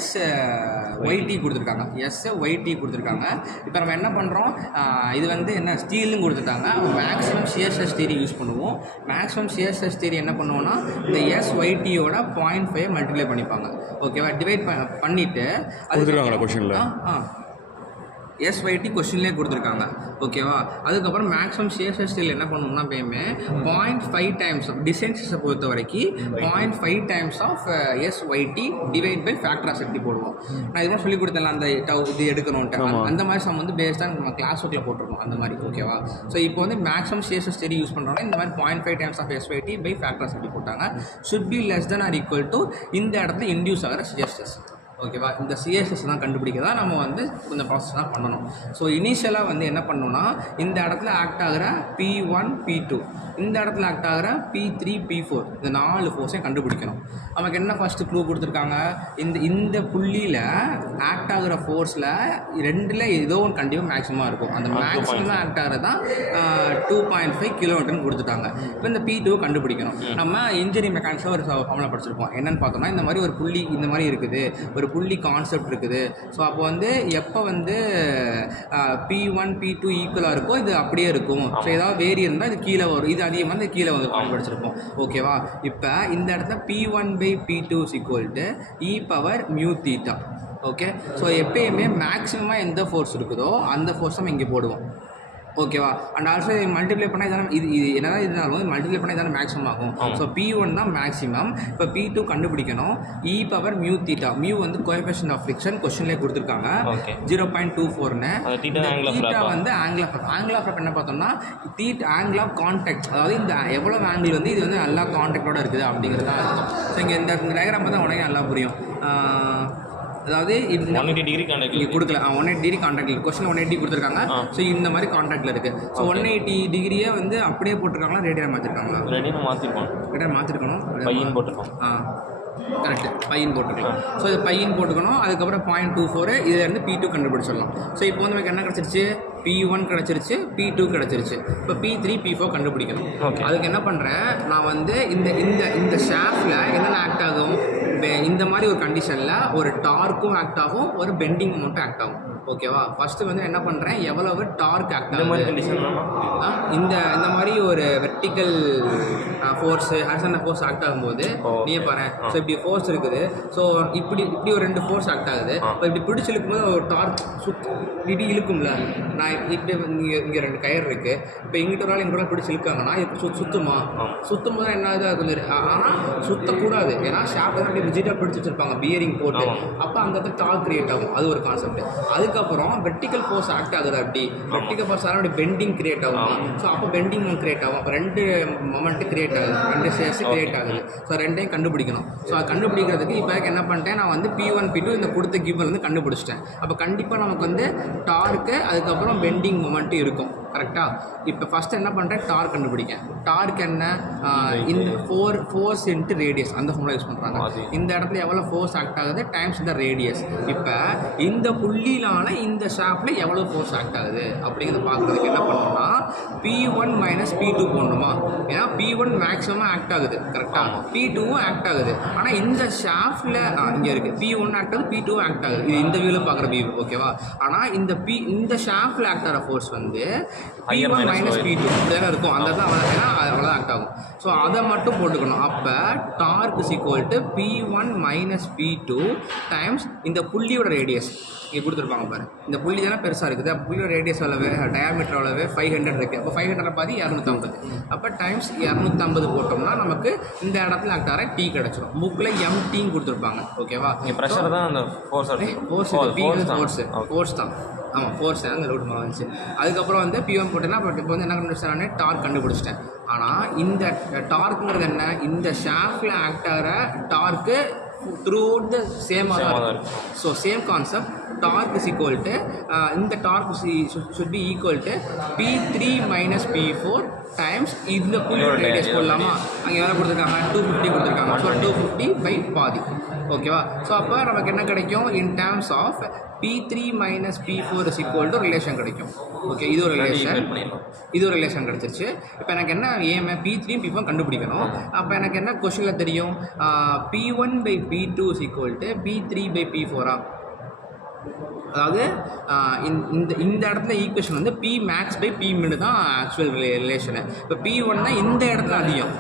SYT கொடுத்துருக்காங்க. இப்போ நம்ம என்ன பண்ணுறோம், இது வந்து என்ன ஸ்டீலும் கொடுத்துட்டாங்க. Maximum shear stress theory use பண்ணுவோம். மேக்ஸிமம் ஷியர் ஸ்ட்ரெஸ் தியரி என்ன பண்ணுவோம்னா இந்த SYT-யோட 0.5 மல்டிப்ளை பண்ணிப்பாங்க. ஓகேவா? டிவைட் பண்ணிவிட்டு அது கொஷனில் SYT கொஸ்டின்லேயே கொடுத்துருக்காங்க. ஓகேவா? அதுக்கப்புறம் மேக்ஸிமம் ஷியர் ஸ்ட்ரெஸ் என்ன பண்ணுவோம்னா எப்பயுமே 0.5 டைம்ஸ் டிசைன் ஸ்ட்ரெஸ்ஸை பொறுத்த வரைக்கும் 0.5 times of SYT divide by factor of safety போடுவோம். நான் இதுவும் சொல்லி கொடுத்தேன் அந்த இது எடுக்கணும்ட்டு. அந்த மாதிரி சம் வந்து பேஸ்டாக நம்ம கிளாஸ் ஒர்க்கில் போட்டிருக்கோம் அந்த மாதிரி. ஓகேவா? ஸோ இப்போ வந்து maximum shear stress theory use பண்ணுறோன்னா இந்த மாதிரி 0.5 times of SYT by factor of safety போட்டாங்க. Should be less than or equal to இந்த இடத்துல இன்டியூஸ் ஆகிற ஷியர் ஸ்ட்ரெஸ். ஓகேவா? இந்த சிஎஸ்எஸ் தான் கண்டுபிடிக்க தான் நம்ம வந்து இந்த ப்ராசஸ் தான் பண்ணணும். ஸோ இனிஷியலாக வந்து என்ன பண்ணணும்னா இந்த இடத்துல ஆக்ட் ஆகிற P1 P2, இந்த இடத்துல ஆக்ட் ஆகிற P3 P4, இந்த 4 ஃபோர்ஸையும் கண்டுபிடிக்கணும். நமக்கு என்ன ஃபஸ்ட்டு க்ளூ கொடுத்துருக்காங்க, இந்த புள்ளியில் ஆக்ட் ஆகிற ஃபோர்ஸில் 2ல் ஏதோ ஒன்று கண்டிப்பாக மேக்ஸிமமாக இருக்கும். அந்த மேக்ஸிமம் ஆக்ட் ஆகிறது தான் 2.5 kN கொடுத்துட்டாங்க. இப்போ இந்த P2 கண்டுபிடிக்கணும். நம்ம இன்ஜினியரிங் மெக்கானிக்ஸில் ஒரு ஃபார்முலா படிச்சிருப்போம். என்னென்னு பார்த்தோம்னா இந்த மாதிரி ஒரு புள்ளி இந்த மாதிரி இருக்குது, ஒரு புள்ளி கான்செப்ட் இருக்குது. ஸோ அப்போ வந்து எப்போ வந்து P1 P2 ஈக்குவலாக இருக்கோ இது அப்படியே இருக்கும். ஸோ ஏதாவது வேரி இருந்தால் இது கீழே வரும், இது அதிகமாக இந்த கீழே வந்து படிச்சிருப்போம். ஓகேவா? இப்போ இந்த இடத்துல P1/P2 e⁻μθ. ஓகே? ஸோ எப்பயுமே மேக்ஸிமமாக எந்த ஃபோர்ஸ் இருக்குதோ அந்த ஃபோர்ஸ் நம்ம இங்கே போடுவோம். ஓகேவா? அண்ட் ஆல்சோ மல்டிப்ளை பண்ணால் இதான இது என்னதான் இருந்தாலும் மல்டிப்ளை பண்ணால் இதான மேக்ஸிமம் ஆகும். ஸோ P1 தான் மேக்ஸிமம். இப்போ P2 கண்டுபிடிக்கணும். e⁻μθ, மியூ வந்து கோஎஃபிஷியன்ட் ஆஃப் ஃப்ரிக்ஷன் கொஸ்டின்லேயே கொடுத்துருக்காங்க 0.24ன்னு. தீட்டா வந்து ஆங்கிள் ஆஃப் என்ன பார்த்தோம்னா ஆங்கிள் ஆஃப் கான்டாக்ட், அதாவது இந்த எவ்வளோ ஆங்கிள் வந்து இது வந்து நல்லா கான்டாக்டோட இருக்குது அப்படிங்கிறது தான் இருக்கும். ஸோ இங்கே இந்த டயக்ராம் பார்த்தா உடனே நல்லா புரியும். அதாவது 180 டிகிரி கான்டாக்ட் கொடுக்கல, 180 டிகிரி கான்டாக்டில் கொஸ்டின் 180 கொடுத்துருக்காங்க. ஸோ இந்த மாதிரி கான்டாக்டில் இருக்குது. ஸோ 180 டிகிரியை வந்து அப்படியே போட்டிருக்காங்களா, ரேடியாக மாற்றிருக்காங்களா? ரேடியாக மாற்றிருக்கணும். பையன் போட்டிருக்கோம். கரெக்டு, பையன் போட்டுக்கலாம். ஸோ இது பையன் போட்டுக்கணும். அதுக்கப்புறம் 0.24 இதுலேருந்து P2 கண்டுபிடிச்சிடலாம். ஸோ இப்போ வந்து நமக்கு என்ன கிடச்சிருச்சு, P1 கிடச்சிருச்சு, P2 கிடச்சிருச்சு. இப்போ P3 P4 கண்டுபிடிக்கணும். அதுக்கு என்ன பண்ணுறேன், நான் வந்து இந்த இந்த இந்த ஷாஃப்டில் என்னென்ன ஆக்ட் ஆகும், இந்த மாதிரி ஒரு கண்டிஷனில் ஒரு டார்க்கும் ஆக்ட் ஆகும், ஒரு பெண்டிங் மொமெண்ட்டும் ஆக்ட் ஆகும். ஓகேவா? ஃபஸ்ட்டு வந்து என்ன பண்ணுறேன், எவ்வளவு டார்க் ஆக்ட் ஆகும் இந்த இந்த மாதிரி ஒரு vertical force horizontal force act ஆகும்போது நீயே பாரு. ஸோ இப்படி ஃபோர்ஸ் இருக்குது. ஸோ இப்படி இப்படி ஒரு 2 ஃபோர்ஸ் ஆக்ட் ஆகுது. இப்போ இப்படி பிடிச்சி இழுக்கும்போது ஒரு டார்க் இப்படி இழுக்கும்ல. நான் இப்படி இங்கே 2 கயிறு இருக்குது. இப்போ இங்கிட்ட ஒரு நாள் இங்கிட்ட பிடிச்சி இழுக்காங்கன்னா இப்போ சுத்தமா சுற்றும் போது என்ன ஆகுது, கொஞ்சம் ஆனால் சுற்றக்கூடாது. ஏன்னா ஷாஃப்ட் அப்படி ரிஜிட்டாக பிடிச்சி வச்சிருப்பாங்க பியரிங் போட்டு. அப்போ அந்த இடத்துல டார்க் கிரியேட் ஆகும். அது ஒரு கான்செப்ட். அதுக்கப்புறம் வெர்டிக்கல் ஃபோர்ஸ் ஆக்ட் ஆகுது. அப்படி வெர்டிக்கல் ஃபோர்ஸ் ஆகும், அப்படி பெண்டிங் கிரியேட் ஆகும். ஸோ அப்போ பெண்டிங் மொமெண்ட் கிரியேட் ஆகும். அப்போ 2 மொமெண்ட் கிரியேட் ஆகுது, 2 ஷேர்ஸ் கிரியேட் ஆகுது. ஸோ 2டையும் கண்டுபிடிக்கணும். ஸோ அது கண்டுபிடிக்கிறதுக்கு இப்போ என்ன பண்ணிட்டேன், நான் வந்து P1 P2 இந்த கொடுத்த கிவன் வந்து கண்டுபிடிச்சிட்டேன். அப்போ கண்டிப்பாக நமக்கு வந்து டார்க்கு அதுக்கப்புறம் பெண்டிங் மொமெண்ட் இருக்கும். கரெக்டாக? இப்போ ஃபஸ்ட்டு என்ன பண்ணுறேன், டார்க் கண்டுபிடிக்கேன். டார்க் என்ன, இந்த ஃபோர்ஸ் இன்ட்டு ரேடியஸ் அந்த ஃபார்முலா யூஸ் பண்ணுறாங்க. இந்த இடத்துல எவ்வளோ ஃபோர்ஸ் ஆக்ட் ஆகுது டைம்ஸ் இந்த ரேடியஸ். இப்போ இந்த புள்ளியிலான இந்த ஷாஃப்டில் எவ்வளோ ஃபோர்ஸ் ஆக்ட் ஆகுது அப்படிங்கிறத பார்க்குறதுக்கு என்ன பண்ணணும்னா P1 - P2 போடணுமா. ஏன்னா P1 மேக்ஸிமம் ஆக்ட் ஆகுது. கரெக்டாக? P2வும் ஆக்ட் ஆகுது. ஆனால் இந்த ஷாஃப்டில் இங்கே இருக்குது P1 ஆக்ட் ஆகுது, P2 ஆக்ட் ஆகுது. இது இந்த வியூவில் பார்க்குற வியூ. ஓகேவா? ஆனால் இந்த ஷாஃப்டில் ஆக்ட் ஆகிற ஃபோர்ஸ் வந்து P1 - P2 இப்படிதான் இருக்கும். அந்த தான் அவ்வளோதான் ஆக்ட் ஆகும். ஸோ அதை மட்டும் போட்டுக்கணும். அப்போ torque is equal to P1 - P2 times இந்த புள்ளியோட ரேடியஸ். இங்கே கொடுத்துருப்பாங்க பாரு, இந்த புள்ளி தானே பெருசாக இருக்குது. அப்போ புள்ளியோட ரேடியஸ் அளவு, டயாமீட்டர் அளவு 500 இருக்குது. அப்போ 500 பாதி 250. அப்போ டைம்ஸ் 250 போட்டோம்னா நமக்கு இந்த இடத்துல ஆக்ட் ஆகிற T கிடச்சிடும். புக்கில் MTன்னு கொடுத்துருப்பாங்க. ஓகேவா? ப்ரெஷர் தான் அந்த ஃபோர்ஸ் தான். ஆமாம், ஃபோர்ஸ் அந்த ரூட் வந்துச்சு. அதுக்கப்புறம் வந்து P1 போட்டேன்னா இப்போ வந்து என்ன கண்டுபிடிச்சானே டார்க் கண்டுபிடிச்சிட்டேன். ஆனால் இந்த டார்க்குங்கிறது என்ன, இந்த ஷாஃப்டில் ஆக்ட் ஆகிற torque throughout the same other. So same concept, torque is equal to இந்த torque should be equal to P3 - P4 times இந்த புள்ளியோட ரேடியஸ் போடலாமா. அங்கே எவ்வளோ கொடுத்துருக்காங்க, 250 கொடுத்துருக்காங்க. ஸோ 250 by பாதி. ஓகேவா? ஸோ அப்போ நமக்கு என்ன கிடைக்கும், in terms of P3 - P4 is equal to relation கிடைக்கும். ஓகே, இது ஒரு ரிலேஷன் கிடச்சிருச்சு. இப்போ எனக்கு என்ன ஏம், P3 P4 கண்டுபிடிக்கணும். அப்போ எனக்கு என்ன கொஸ்டினில் தெரியும், P1 / P2 is equal to P3 / P4. அதாவது இந்த இடத்துல ஈக்குவேஷன் வந்து P max / P min தான் ஆக்சுவல் ரிலேஷனு. இப்போ P1னா இந்த இடத்துல அதிகம்,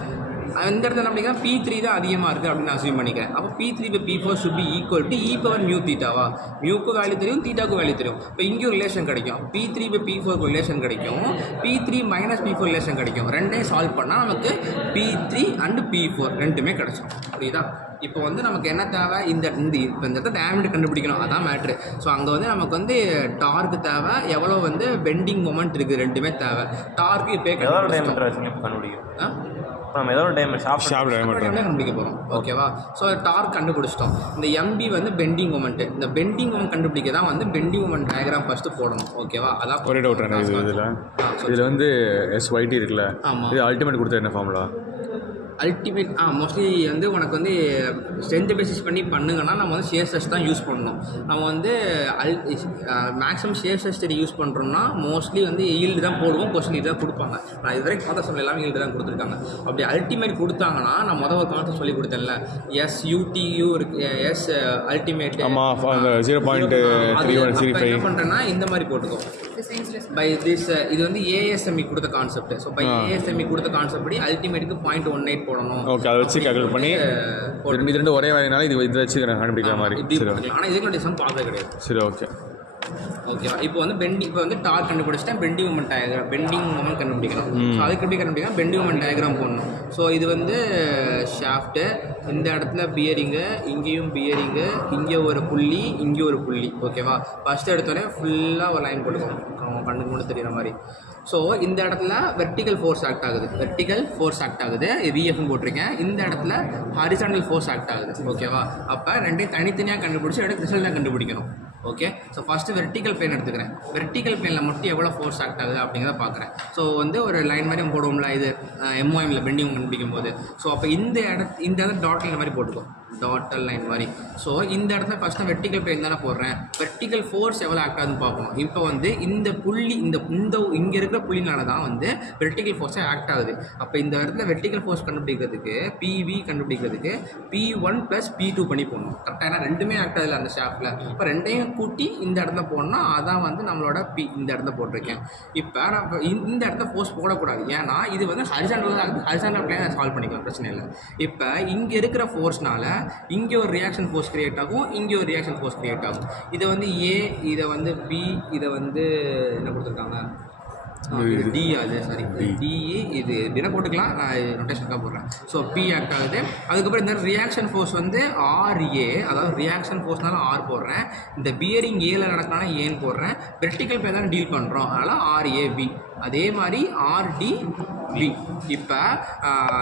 இந்த இடத்துல அப்படின்னா P3 தான் அதிகமாக இருக்குது அப்படின்னு நான் அசியூம் பண்ணிக்கிறேன். அப்போ P3 / P4 should be equal to e⁻μθ. மியூக்கு வேல்யூ தெரியும், தீட்டாக்கும் வேல்யூ தெரியும். இப்போ இங்கேயும் ரிலேஷன் கிடைக்கும். P3 / P4 ரிலேஷன் கிடைக்கும், P3 - P4 ரிலேஷன் கிடைக்கும். ரெண்டையும் சால்வ் பண்ணால் நமக்கு P3 and P4 ரெண்டுமே கிடைச்சோம். புரியுதா? இப்போ வந்து நமக்கு என்ன தேவை, இந்த இடத்துல டயாமீட்டர் கண்டுபிடிக்கணும், அதான் மேட்ரு. ஸோ அங்கே வந்து நமக்கு வந்து டார்க்கு தேவை, எவ்வளோ வந்து பெண்டிங் மொமெண்ட் இருக்குது, ரெண்டுமே தேவை. டார்க்கு இப்போ கண்டுபிடிக்கும், நம்ம ஏதோ ஒரு கண்டுபிடிக்க போகிறோம். ஓகேவா? ஸோ டார்க் கண்டுபிடிச்சிட்டோம். இந்த MB வந்து பெண்டிங் மொமெண்ட்டு. இந்த பெண்டிங் மொமெண்ட் கண்டுபிடிக்க தான் வந்து பெண்டிங் மொமெண்ட் டயக்ராம் ஃபஸ்ட்டு போடணும். ஓகேவா? அதான் ஒரே டவுட் இதில் வந்து SYT இருக்குல்ல, இது அல்டிமேட் கொடுத்தா என்ன ஃபார்முலா? அல்டிமேட் மோஸ்ட்லி வந்து உனக்கு வந்து ஸ்ட்ரென்த் பேசிஸ் பண்ணி பண்ணுங்கன்னா நம்ம வந்து ஷேர் டெஸ்ட் தான் யூஸ் பண்ணணும். நம்ம வந்து மேக்ஸிமம் ஷேர் டெஸ்ட் யூஸ் பண்ணுறோம்னா மோஸ்ட்லி வந்து ஈல்டு தான் போடுவோம், கொஸ்டின் இது தான் கொடுப்பாங்க. நான் இது வரைக்கும் பார்த்தா சொல்ல எல்லாமே ஈல்டு தான் கொடுத்துருக்காங்க. அப்படி அல்டிமேட் கொடுத்தாங்கன்னா நான் ஒரு கான்செப்ட் சொல்லி கொடுத்தேன்ல, SUTU இருக்கு, எஸ் அல்டிமேட் 0.3135 என்ன பண்ணுறேன்னா இந்த மாதிரி போட்டுக்கோ பை திஸ். இது வந்து ASME கொடுத்த கான்செப்ட். ஸோ பை ASME கொடுத்த கான்செப்ட் படி அல்டிமேட்டுக்கு 0.18 போடணும். ஓகே, அதை வச்சு கால்குலேட் பண்ணி இது ரெண்டு ஒரே வேலைனால இது வச்சு கண்டுபிடிக்கிற மாதிரி. ஆனால் இதுக்கு டிசைன் பார்த்தது கிடையாது. சரி, ஓகே ஓகேவா? இப்போ வந்து டார்க் கண்டுபிடிச்சிட்டேன், பெண்டிங் மொமெண்ட் கண்டுபிடிக்கணும். ஸோ அதுக்கு எப்படி கண்டுபிடிக்கலாம், பெண்டிங் மொமெண்ட் டயக்ராம் போடணும். ஸோ இது வந்து ஷாஃப்ட்டு, இந்த இடத்துல பியரிங்கு, இங்கேயும் பியரிங்கு, இங்கே ஒரு புள்ளி, இங்கே ஒரு புள்ளி. ஓகேவா? ஃபஸ்ட்டு எடுத்தோடனே ஃபுல்லாக ஒரு லைன் போட்டுக்கணும், அவங்க கண்ணுக்கு மட்டும் தெரிகிற மாதிரி. ஸோ இந்த இடத்துல வெர்டிக்கல் ஃபோர்ஸ் ஆக்ட் ஆகுது, VFன்னு போட்டிருக்கேன். இந்த இடத்துல ஹாரிசாண்டல் ஃபோர்ஸ் ஆக்ட் ஆகுது. ஓகேவா? அப்போ ரெண்டையும் தனித்தனியாக கண்டுபிடிச்சி எடுத்து ரிசல்ட்டாக கண்டுபிடிக்கணும். Okay, so first vertical plane எடுத்துக்கிறேன். வெர்டிக்கல் பிளேனில் மட்டும் எவ்வளோ ஃபோர்ஸ் ஆக்ட் ஆகுது அப்படிங்கிறத பார்க்குறேன். ஸோ வந்து ஒரு லைன் மாதிரி போடுவோம்ல, இது MOMல பெண்டிங் கண்டுபிடிக்கும் போது. ஸோ அப்போ இந்த இடத்துல டாட் லைன் மாதிரி போட்டுக்கோ. டாட்டல் லைன் மாதிரி. ஸோ இந்த இடத்துல ஃபஸ்ட்டு வெர்டிக்கல் பிளேன் தானே போடுறேன், வெர்டிக்கல் ஃபோர்ஸ் எவ்வளோ ஆக்ட் ஆகுதுன்னு பார்ப்போம். இப்போ வந்து இந்த புள்ளி இந்த இங்கே இருக்கிற புள்ளினால தான் வந்து வெர்டிக்கல் ஃபோர்ஸே ஆக்ட் ஆகுது. அப்போ இந்த இடத்துல வெர்டிக்கல் ஃபோர்ஸ் கண்டுபிடிக்கிறதுக்கு பிவி கண்டுபிடிக்கிறதுக்கு P1 + P2 பண்ணி போடணும் கரெக்டாக. ஏன்னா ரெண்டுமே ஆக்ட் ஆகுது அந்த ஷாஃப்டில். இப்போ ரெண்டையும் கூட்டி இந்த இடத்துல போடணும். அதான் வந்து நம்மளோட இந்த இடத்துல போட்டிருக்கேன். இப்போ நான் இந்த இடத்துல ஃபோர்ஸ் போடக்கூடாது, ஏன்னா இது வந்து ஹரிசாண்டல் பிளேனை சால்வ் பண்ணிக்கலாம், பிரச்சனை இல்லை. இப்போ இங்கே இருக்கிற ஃபோர்ஸ்னால இங்கே ஒரு ரியாக்ஷன் ஃபோர்ஸ் கிரியேட் ஆகும், இங்கே ஒரு ரியாக்ஷன் ஃபோர்ஸ் கிரியேட் ஆகும். இதை வந்து ஏ, இதை வந்து பி, இதை வந்து என்ன கொடுத்துருக்காங்க டி, அது சாரி டிஇ, இது என்ன போட்டுக்கலாம், நான் ரொட்டேஷனுக்காக போடுறேன். ஸோ பி ஆக்ட் ஆகுது. அதுக்கப்புறம் இந்த ரியாக்ஷன் ஃபோர்ஸ் வந்து ஆர்ஏ, அதாவது ரியாக்ஷன் ஃபோர்ஸ்னால ஆர் போடுறேன். இந்த பியரிங் ஏல நடக்கணும்னா ஏன்னு போடுறேன். வெர்டிக்கல் பிளேன் தான் டீல் பண்ணுறோம், அதனால் RAB. அதே மாதிரி RDB. இப்போ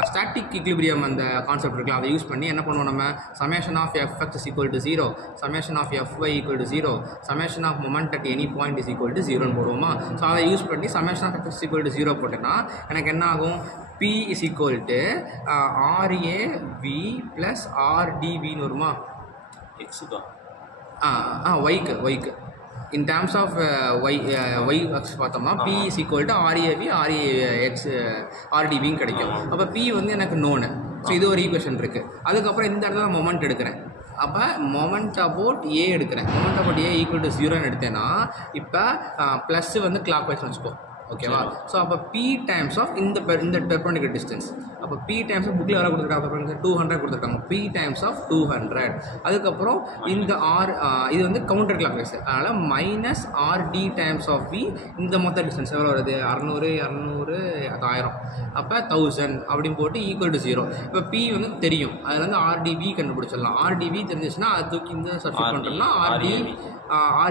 ஸ்டாட்டிக் ஈக்லிபிரியம் அந்த கான்செப்ட் இருக்குல்ல, அதை யூஸ் பண்ணி என்ன பண்ணுவோம் நம்ம, summation of Fx = 0, summation of Fy = 0, summation of moment at any point = 0ன்னு போடுவோமா. ஸோ அதை யூஸ் பண்ணி சமேஷன் ஆஃப் Fx = 0 போட்டேன்னா எனக்கு என்ன ஆகும், P = RAV + RDBன்னு வருமா. எக்ஸுக்கா ஒய்க்கு இன் டேர்ம்ஸ் ஆஃப் ஒய் அக்ஸ் பார்த்தோம்னா P = RAV RAX RDBன்னு கிடைக்கும். அப்போ P வந்து எனக்கு நோனு. ஸோ இது ஒரு ஈக்குவேஷன் இருக்குது. அதுக்கப்புறம் இந்த இடத்துல மொமெண்ட் எடுக்கிறேன். அப்போ மொமெண்ட் அபவுட் ஏ எடுக்கிறேன். மொமெண்ட் அபவுட் ஏ = 0ன்னு எடுத்தேன்னா இப்போ ப்ளஸ் வந்து கிளாக் வைஸ் வச்சுக்கோ, ஓகேவா. ஸோ அப்போ P டைம்ஸ் ஆஃப் இந்த பெர்பெண்டிகுலர் டிஸ்டன்ஸ். அப்போ P டைம்ஸ் ஆஃப் புக்கில் எவ்வளோ கொடுத்துருக்காங்க, 200 கொடுத்துருக்காங்க. P times of 200. அதுக்கப்புறம் இந்த இது வந்து கவுண்டர் கிளாக் வைஸ், அதனால் -RD டைம்ஸ் ஆஃப் V. இந்த மொத்த டிஸ்டன்ஸ் எவ்வளோ வருது, 600 200 1000, அப்போ 1000 அப்படின்னு போட்டு = 0. இப்போ P வந்து தெரியும், அதில் வந்து RDV கண்டுபிடிச்சிடலாம். RDV தெரிஞ்சிச்சுன்னா அது தூக்கி இந்த சப்ஸ்டிட் பண்ணுறோம்னா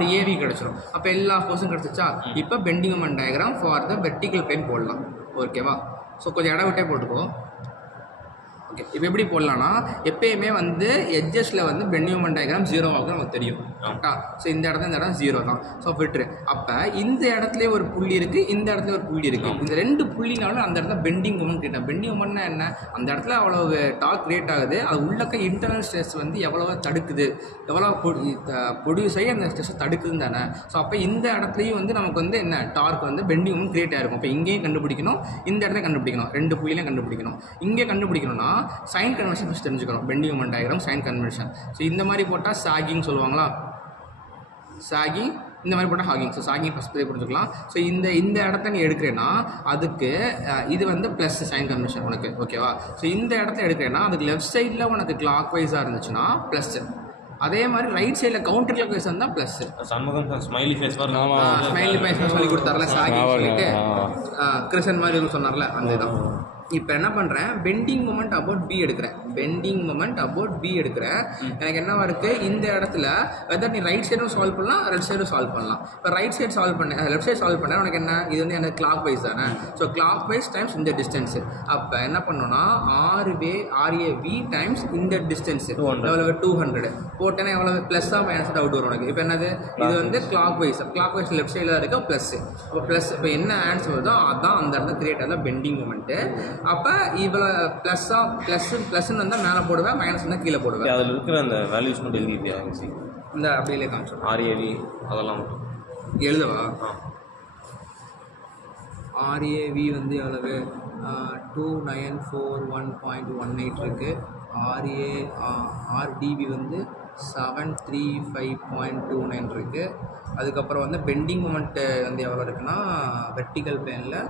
RAV கிடச்சிடும். அப்போ எல்லா ஃபோர்ஸும் கிடச்சிச்சா. இப்போ bending moment diagram for the vertical plane போடலாம், ஓகேவா. ஸோ கொஞ்சம் இடம் விட்டே போட்டுக்கோ. ஓகே, இப்போ எப்படி போடலான்னா, எப்பயுமே வந்து எட்ஜஸில் வந்து பெண்டிங் மொமெண்ட் டயக்ராம் 0 ஆகுது நமக்கு தெரியும் கரெக்டாக. ஸோ இந்த இடம் 0 தான். ஸோ விட்டுரு. அப்போ இந்த இடத்துல ஒரு புள்ளி இருக்குது, இந்த இடத்துல ஒரு புள்ளி இருக்குது. இந்த ரெண்டு புள்ளினாலும் அந்த இடத்துல பெண்டிங் மொமெண்ட் கிரியேட். பெண்டிங் மொமெண்ட்னா என்ன, அந்த இடத்துல அவ்வளோ டார்க் கிரியேட் ஆகுது, அது உள்ளக்க இன்டர்னல் ஸ்ட்ரெஸ் வந்து எவ்வளோ தடுக்குது, எவ்வளோ ப்ரொடியூஸ் ஆகி அந்த ஸ்ட்ரெஸ்ஸை தடுக்குதுன்னு தானே. ஸோ அப்போ இந்த இடத்துலையும் வந்து நமக்கு வந்து என்ன டார்க் வந்து பெண்டிங் மொமெண்ட் கிரியேட் ஆகிருக்கும். இப்போ இங்கேயும் கண்டுபிடிக்கணும், இந்த இடத்துல கண்டுபிடிக்கணும், ரெண்டு புள்ளிலையும் கண்டுபிடிக்கணும். இங்கே கண்டுபிடிக்கணும்னா சைன் கன்வென்ஷன் ஃபஸ்ட் தெரிஞ்சுக்கணும். Bending moment diagram sign convention. So இந்த மாதிரி போட்டால் சாகிங் சொல்லுவாங்களா, சாகிங். இந்த மாதிரி போட்டால் ஹாகிங். ஸோ சாகிங் ஃபஸ்ட் புரிஞ்சுக்கலாம். ஸோ இந்த இடத்த நீ எடுக்கிறேன்னா அதுக்கு இது வந்து ப்ளஸ் சைன் கன்வென்ஷன் உனக்கு, ஓகேவா. ஸோ இந்த இடத்த எடுக்கிறேன்னா அதுக்கு லெஃப்ட் சைடில் உனக்கு கிளாக் வைஸாக இருந்துச்சுன்னா ப்ளஸ், அதே மாதிரி ரைட் சைடில் கவுண்டர் கிளாக் வைஸ் இருந்தால் plus. Shanmugam smiley face smiley face சொல்லி கொடுத்தார்ல சாகிங் சொல்லிட்டு, கிருஷ்ணன் மாதிரி சொன்னார்ல அந்த இதான். இப்போ என்ன பண்ணுறேன், பெண்டிங் மொமெண்ட் அபவுட் பி எடுக்கிறேன். பெண்டிங் மொமெண்ட் அபவுட் பி எடுக்கிறேன். எனக்கு என்னவா இருக்குது, இந்த இடத்துல வெதர் நீ ரைட் சைடும் சால்வ் பண்ணலாம், லெஃப்ட் சைடும் சால்வ் பண்ணலாம். இப்போ ரைட் சைடு சால்வ் பண்ணேன், லெஃப்ட் சைடு சால்வ் பண்ணேன், உனக்கு என்ன, இது வந்து எனக்கு கிளாக் வைஸ் தானே. ஸோ கிளாக் வைஸ் டைம்ஸ் இந்த டிஸ்டன்ஸு. அப்போ என்ன பண்ணணும்னா RAV டைம்ஸ் இந்த டிஸ்டன்ஸு எவ்வளோ 200 போட்டேன்னா எவ்வளோ ப்ளஸ்ஸாக மைனஸ் டவுட் வரும் உனக்கு. இப்போ என்னது, இது வந்து கிளாக் வைஸ் லெஃப்ட் சைடில் இருக்க ப்ளஸ்ஸு. அப்போ ப்ளஸ் இப்போ என்ன ஆன்சர் வருதோ அதுதான் அந்த இடத்துல கிரியேட் ஆகுது பெண்டிங் மொமெண்ட்டு. அப்போ இவ்வளோ ப்ளஸ்ன்னு வந்தால் மேலே போடுவேன், மைனஸ் வந்தால் கீழே போடுவேன். அதில் இருக்கிற அந்த வேல்யூஸ் மட்டும் எழுதிட்டியா இந்த அப்படியே காமிச்சோம். RAV அதெல்லாம் மட்டும் எழுதவா. RAV வந்து எவ்வளவு 2941.18 இருக்குது. RDB வந்து 735.29 இருக்குது. அதுக்கப்புறம் வந்து பெண்டிங் மொமெண்ட்டு வந்து எவ்வளோ இருக்குன்னா வெர்டிக்கல் பிளேனில்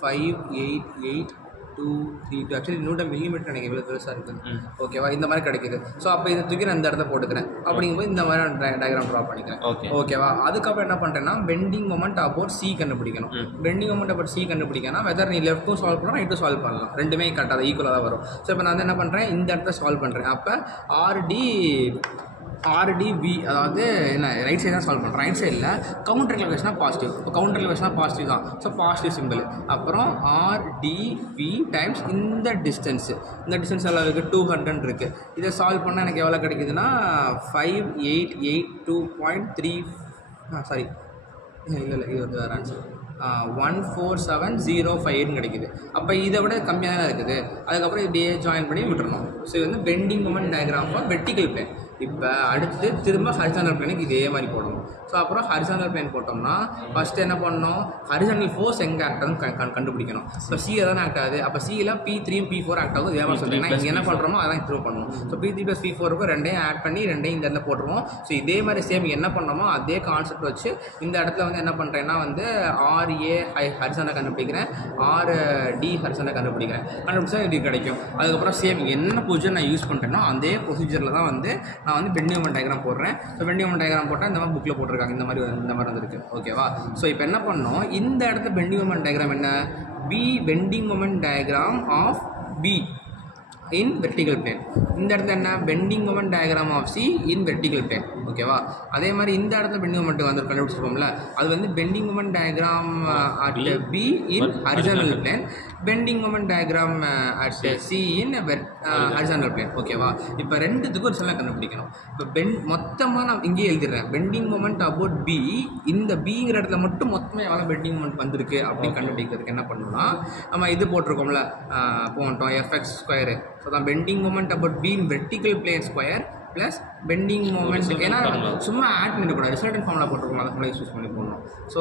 588.232. ஆக்சுவலி நியூட்டன் மில்லிமீட்டர் எனக்கு எவ்வளோ பெருசாக இருக்குது, ஓகேவா. இந்த மாதிரி கிடைக்குது. ஸோ அப்போ இதை தூக்கி நான் இந்த இடத்த போட்டுக்கிறேன். அப்படிங்கும்போது இந்த மாதிரி டயக்ராம் ட்ரா பண்ணிக்கிறேன், ஓகேவா. அதுக்கப்புறம் என்ன பண்ணுறேன்னா பெண்டிங் மொமெண்ட் அபவுட் C கண்டுபிடிக்கணும். பெண்டிங் மொமெண்ட் அபவுட் C கண்டுபிடிக்கணும். வெதர் நீ லெஃப்ட்டும் சால்வ் பண்ணலாம், ரைட்டும் சால்வ் பண்ணலாம், ரெண்டுமே கரெக்டாக ஈக்குவலாக தான் வரும். ஸோ இப்போ நான் வந்து என்ன பண்ணுறேன், இந்த இடத்த சால்வ் பண்ணுறேன். அப்போ RDV அதாவது என்ன ரைட் சைடு தான் சால்வ் பண்ணுறேன். ரைட் சைடில் கவுண்டர் கிளாக்வைஸ்னா பாசிட்டிவ். இப்போ கவுண்டர் கிளாக்வைஸ்னா பாசிட்டிவ் தான். So positive simple. அப்புறம் RDV டைம்ஸ் இந்த டிஸ்டன்ஸு, இந்த டிஸ்டன்ஸ் எவ்வளோ இருக்குது 200 இருக்குது. இதை சால்வ் பண்ணால் எனக்கு எவ்வளோ கிடைக்குதுன்னா 5882.3 சாரி இல்லை இது வந்து வேறு ஆன்சர். 14705 கிடைக்குது. அப்போ இதை விட கம்மியாக தான் இருக்குது. அதுக்கப்புறம் இப்படியே ஜாயின் பண்ணி விட்டுறணும். ஸோ இது வந்து bending moment diagram for vertical plane. இப்போ அடுத்து திரும்ப ஹரிசாண்டல் பிளேனுக்கு இதே மாதிரி போடணும். ஸோ அப்புறம் ஹரிசாண்டல் பிளேன் போட்டோம்னா ஃபஸ்ட்டு என்ன பண்ணணும், ஹரிசாண்டல் ஃபோர்ஸ் எங்கே ஆக்ட் ஆகுதுன்னு கண்டுபிடிக்கணும். இப்போ சி தானே ஆக்ட் ஆகுது. அப்போ சியில் P3 P4 ஆக்ட் ஆகுது. இதே மாதிரி சொல்லிங்கன்னா இங்கே என்ன பண்ணுறோமோ அதான் த்ரூ பண்ணணும். ஸோ P3 + P4 ரெண்டையும் ஆட் பண்ணி ரெண்டையும் இந்த இடத்துல போட்டுருவோம். ஸோ இதே மாதிரி சேம் என்ன பண்ணோமோ அதே கான்செப்ட் வச்சு இந்த இடத்துல வந்து என்ன பண்ணுறேன்னா வந்து RA ஹரிசாண்டல் கண்டுபிடிக்கிறேன், RD ஹரிசாண்டல் கண்டுபிடிச்சா இது கிடைக்கும். அதுக்கப்புறம் சேம் என்ன ப்ரொசீஜர் நான் யூஸ் பண்ணுறேனோ அதே ப்ரொசீஜரில் தான் வந்து நான் வந்து பெண்டிங் மொமெண்ட் டயக்ராம் போடுறேன். ஸோ பெண்டிங் மொமெண்ட் டயக்ராம் போட்டால் இந்த மாதிரி புக்கில் போட்டிருக்காங்க. இந்த மாதிரி வந்துருக்கு. ஓகேவா? ஸோ இப்போ என்ன பண்ணோம், இந்த இடத்துல பெண்டிங் மொமெண்ட் டயக்ராம் என்ன, bending moment diagram of B in vertical plane. இந்த இடத்துல என்ன, bending moment diagram of C in vertical plane. ஓகேவா? அதே மாதிரி இந்த இடத்துல பெண்டிங் மொமெண்ட் வந்து கண்டுபிடிச்சிருப்போம்ல, அது வந்து bending moment diagram at B in horizontal plane, bending moment diagram at C in horizontal plane. ஓகேவா? இப்போ ரெண்டுத்துக்கும் ஒரு சில கண்டுபிடிக்கணும். இப்போ மொத்தமாக நான் இங்கேயே எழுதிடுறேன், பெண்டிங் மொமெண்ட் அபவுட் B, இந்த Bங்கிற இடத்துல மட்டும் மொத்தமாக எவ்வளோ பெண்டிங் மொமெண்ட் வந்திருக்கு அப்படின்னு கண்டுபிடிக்கிறதுக்கு என்ன பண்ணணும்னா, நம்ம இது போட்டிருக்கோம்ல போட்டோம் fx². ஸோ தான் bending moment about B in vertical plane square plus bending moment. ஏன்னா சும்மா ஆட் பண்ணிடக்கூடாது, ரிசல்டன் ஃபார்முலா போட்டிருக்கோம், அதை ஃபார்முலா யூஸ் பண்ணி போடணும். So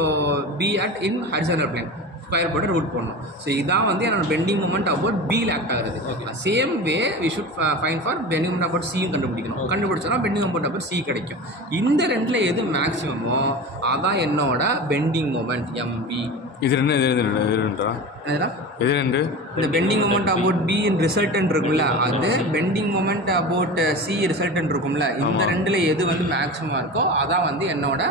B at in horizontal plane square போட்டு ரூட் பண்ணணும். ஸோ இதான் வந்து என்னோட பெண்டிங் மொமெண்ட் அபவுட் Bயில் ஆக்ட் ஆகுது. Same way we should find for bending moment about Cயும் கண்டுபிடிக்கணும். கண்டுபிடிச்சோன்னா பெண்டிங் மொமெண்ட் அபவுட் C கிடைக்கும். இந்த ரெண்டில் எது மேக்ஸிமமோ அதான் என்னோட பெண்டிங் மொமெண்ட் MB. இது ரெண்டுன்றா இது ரெண்டு இந்த bending moment about B in resultant இருக்கும்ல, அது bending moment about C resultant இருக்கும்ல, இந்த ரெண்டில் எது வந்து மேக்ஸிமம் இருக்கோ அதான் வந்து என்னோட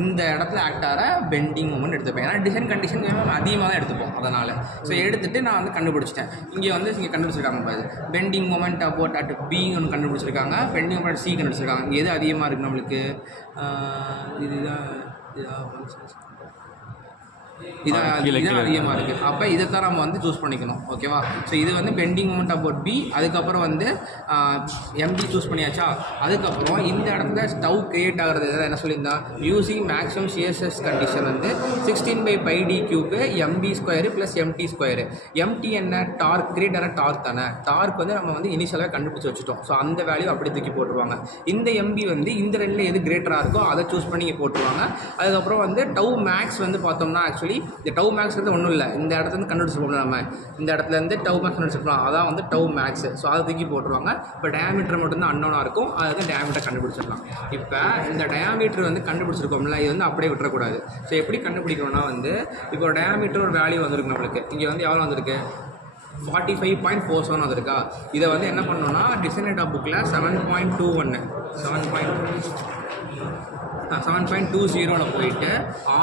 இந்த இடத்துல ஆக்ட் ஆகிற பெண்டிங் மொமெண்ட் எடுத்துப்பேன். ஏன்னா டிசைன் கண்டிஷன் அதிகமாக தான் எடுத்துப்போம். அதனால் ஸோ எடுத்துகிட்டு நான் வந்து கண்டுபிடிச்சிட்டேன். இங்கே கண்டுபிடிச்சிருக்காங்க பாரு, bending moment about at B ஒன்று கண்டுபிடிச்சிருக்காங்க, பெண்டிங் மொமெண்ட் C கண்டுபிடிச்சிருக்காங்க. இங்கே எது அதிகமாக இருக்குது நம்மளுக்கு, இதுதான் இதான் அதிகமாக இருக்குது. அப்போ இதைத்தான் நம்ம வந்து சூஸ் பண்ணிக்கணும். ஓகேவா? ஸோ இது வந்து பெண்டிங் மொமெண்ட் அபவுட் B. அதுக்கப்புறம் வந்து MB சூஸ் பண்ணியாச்சா. அதுக்கப்புறம் இந்த இடத்துல ஸ்டவ் கிரியேட் ஆகிறது என்ன சொல்லியிருந்தா, யூசிங் மேக்ஸிமம் சிஎஸ்எஸ் கண்டிஷன் வந்து 16/πd³ MB² + MT². MT என்ன, டார்க், கிரியேட் ஆன டார்க் தானே. டார்க் வந்து நம்ம வந்து இனிஷியலாக கண்டுபிடிச்சி வச்சுட்டோம். ஸோ அந்த வேல்யூ அப்படி தூக்கி போட்டுருவாங்க. இந்த MB வந்து இந்த ரெண்டில் எது கிரேட்டராக இருக்கோ அதை சூஸ் பண்ணி போட்டுருவாங்க. அதுக்கப்புறம் வந்து டவு மேக்ஸ் வந்து பார்த்தோம்னா ஆக்சுவலி இந்த டவு மேக்ஸ் வந்து ஒன்றும் இல்லை, இந்த இடத்துல கண்டுபிடிச்சிருப்போம் நம்ம, இந்த இடத்துலேருந்து டவு மேக்ஸ் கண்டுபிடிச்சிருப்போம், அதான் வந்து டவு மேக்ஸ். ஸோ அதை தூக்கி போட்டுருவாங்க. இப்போ டயாமீட்டர் மட்டும்தான் அன்னோனாக இருக்கும், அதுக்கு டயாமீட்டர் கண்டுபிடிச்சிடலாம். இப்போ இந்த டயாமீட்டர் வந்து கண்டுபிடிச்சிருக்கோம்ல, இது வந்து அப்படியே விட்டுறக்கூடாது. ஸோ எப்படி கண்டுபிடிக்கணும்னா வந்து இப்போ டயாமீட்டர் ஒரு வேல்யூ வந்திருக்கு நம்மளுக்கு. இங்கே வந்து எவ்வளோ வந்திருக்கு, 45.47 வந்திருக்கா. இதை வந்து என்ன பண்ணணும்னா டிசைன் டேட்டா புக்கில் 7.20 போயிட்டு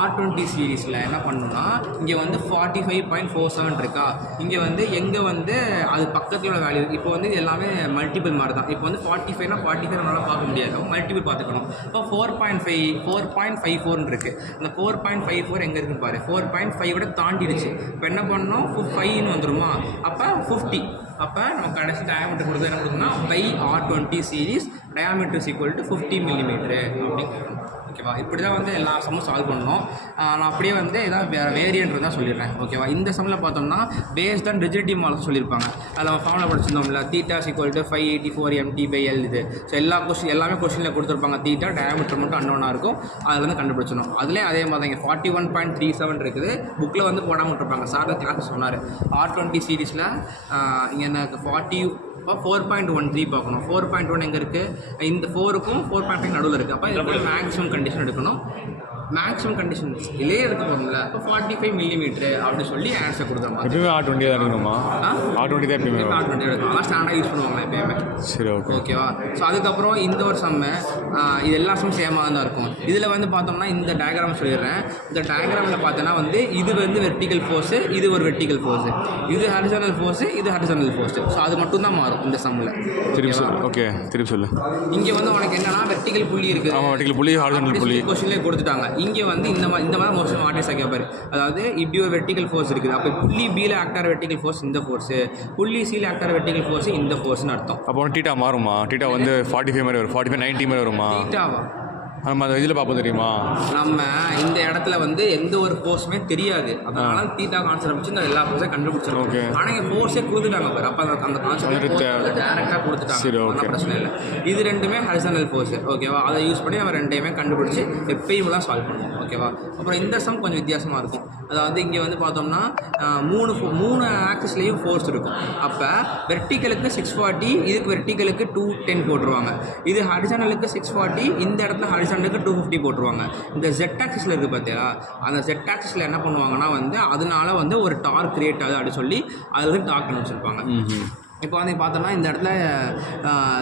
R20 சீரீஸில் என்ன பண்ணணும்னா இங்கே வந்து 45.47 இருக்கா. இங்கே வந்து எங்கே வந்து அது பக்கத்தில் உள்ள வேல்யூ. இப்போ வந்து இது எல்லாமே மல்டிபிள் மாதிரி தான். இப்போ வந்து 45னா 45 நம்மளால் பார்க்க முடியாது, மல்டிபிள் பார்த்துக்கணும். இப்போ 4.54 இருக்குது. இந்த 4.54 எங்கே இருக்குன்னு பாரு, 4.5 விட தாண்டிடுச்சு. இப்போ என்ன பண்ணணும், 5ன்னு வந்துடுமா, அப்போ 50. அப்போ நம்ம கடைசி டயாமீட்டர் கொடுத்து என்ன கொடுக்கணும்னா R20 சீரீஸ் டயாமீட்டர் = 50 மில்லிமீட்டரு அப்படின்னு. ஓகேவா? இப்படி தான் வந்து எல்லா சம்மும் சால்வ் பண்ணணும். நான் அப்படியே வந்து ஏதாவது வேறு வேரியன்ட் தான் சொல்லிடுறேன். ஓகேவா? இந்த சம்மில் பார்த்தோம்னா பேஸ்ட் ஆன் ரிஜிடிட்டி மாடல் சொல்லியிருப்பாங்க. அதில் நம்ம ஃபார்முலா படிச்சிருந்தோம்ல, θ = 584 MT/L. இது ஸோ எல்லாமே கொஸ்டினில் கொடுத்துருப்பாங்க. தீட்டா டயாமீட்டர் மட்டும் அன்னோனாக இருக்கும், அதில் வந்து கண்டுபிடிச்சணும். அதுலேயே அதே மாதிரி தான் இங்கே 41.37 இருக்குது. புக்கில் வந்து போடாமல் விட்டுருப்பாங்க. சார் தான் கிளாஸ் சொன்னார். R20 சீரீஸில் இங்கே எனக்கு 4.13 பார்க்கணும். 4.1 எங்கே இருக்குது, இந்த 4க்கும் 4.5 நடுவில் இருக்குது. அப்போ இதில் மேக்ஸிமம் கண்டிஷன் எடுக்கணும். மேக்ஸிமம் கண்டிஷன் இல்லையே எடுக்க போகணும்ல, இப்போ 45 மில்லிமீட்டர் அப்படின்னு சொல்லி ஆன்சர் கொடுத்துருமா. எப்பயுமே R20 தான் எடுக்கணுமா? R20 தான் எப்பயுமே R20 எடுக்கணும். அதான் ஸ்டாண்டாக யூஸ் பண்ணுவாங்க எப்பயுமே. சரி, ஓகேவா? ஸோ அதுக்கப்புறம் இந்த ஒரு சம்மு இது எல்லா சம்மும் சேமாக தான் இருக்கும். இதில் வந்து பார்த்தோம்னா இந்த டயக்ராம் சொல்லிடுறேன். இந்த டயக்ராமில் பார்த்தோன்னா வந்து இது வந்து வெர்டிகல் ஃபோர்ஸு, இது ஒரு வெர்டிகல் ஃபோர்ஸு, இது ஹரிசாண்டல் ஃபோர்ஸு, இது ஹரிசாண்டல் ஃபோர்ஸு. ஸோ அது மட்டும் தான் மாறும் இந்த சம்மில். திருப்பி சொல்லு. ஓகே, திருப்பி சொல்லு. இங்கே வந்து உனக்கு என்னன்னா வெர்டிகல் புள்ளி இருக்குது. ஆமாம், வெர்டிகல் புள்ளி, ஹாரிசாண்டல் புள்ளி கொஸ்டின்லேயே கொடுத்துட்டாங்க. இங்கே வந்து இந்த மாதிரி மோஸ்ட்லி மார்டிஸ் கேட்பாரு. அதாவது இப்படி ஒரு வெர்டிகல் ஃபோர்ஸ் இருக்குது, அப்போ புள்ளி பியில் ஆக்டார் வெர்டிகல் ஃபோர்ஸ் இந்த ஃபோர்ஸு, புள்ளி சியில் ஆக்டார் வெர்டிகல் ஃபோர்ஸ் இந்த ஃபோர்ஸ்னு அர்த்தம். அப்போ டீட்டா மாறுமா? டீட்டா வந்து 45 மாதிரி வரும், 45 90 மாதிரி வருமா? டீட்டாவா நம்ம அந்த இதில் பார்ப்போம் தெரியுமா? நம்ம இந்த இடத்துல வந்து எந்த ஒரு ஃபோர்ஸுமே தெரியாது, அதனால தீட்டா கான்செப்ட் வச்சு இந்த எல்லா ஃபோர்ஸையும் கண்டுபிடிச்சிருக்கோம். ஓகே. ஆனால் இங்கே ஃபோர்ஸே கொடுத்துட்டாங்க பாரு, அப்போ அந்த கான்செப்ட் டேரெக்டாக கொடுத்துட்டாங்க. சரி, ஓகே. பிரச்சனை இல்லை. இது ரெண்டுமே ஹரிசாண்டல் ஃபோர்ஸ், ஓகேவா? அதை யூஸ் பண்ணி நம்ம ரெண்டையுமே கண்டுபிடிச்சி எப்பயும் தான் சால்வ் பண்ணுவோம், ஓகேவா? அப்புறம் இந்த சம் கொஞ்சம் வித்தியாசமாக இருக்கும். அதாவது இங்கே வந்து பார்த்தோம்னா மூணு ஆக்சிஸ்லேயும் ஃபோர்ஸ் இருக்கும். அப்போ வெர்டிக்கலுக்கு 640, இதுக்கு வெர்டிக்கலுக்கு 210 போட்டுருவாங்க. இது ஹரிசாண்டலுக்கு 640, இந்த இடத்துல ஹரிசாண்டலுக்கு 250 போட்டுருவாங்க. இந்த ஜெட் ஆக்சிஸில் இருக்குது பார்த்தியா, அந்த ஜெட் ஆக்சிஸில் என்ன பண்ணுவாங்கன்னா வந்து அதனால வந்து ஒரு டார்க் கிரியேட் ஆகுது அப்படின்னு சொல்லி அது வந்து டார்க் கண்டுபிடிச்சிருப்பாங்க. இப்போ வந்து பார்த்தோம்னா இந்த இடத்துல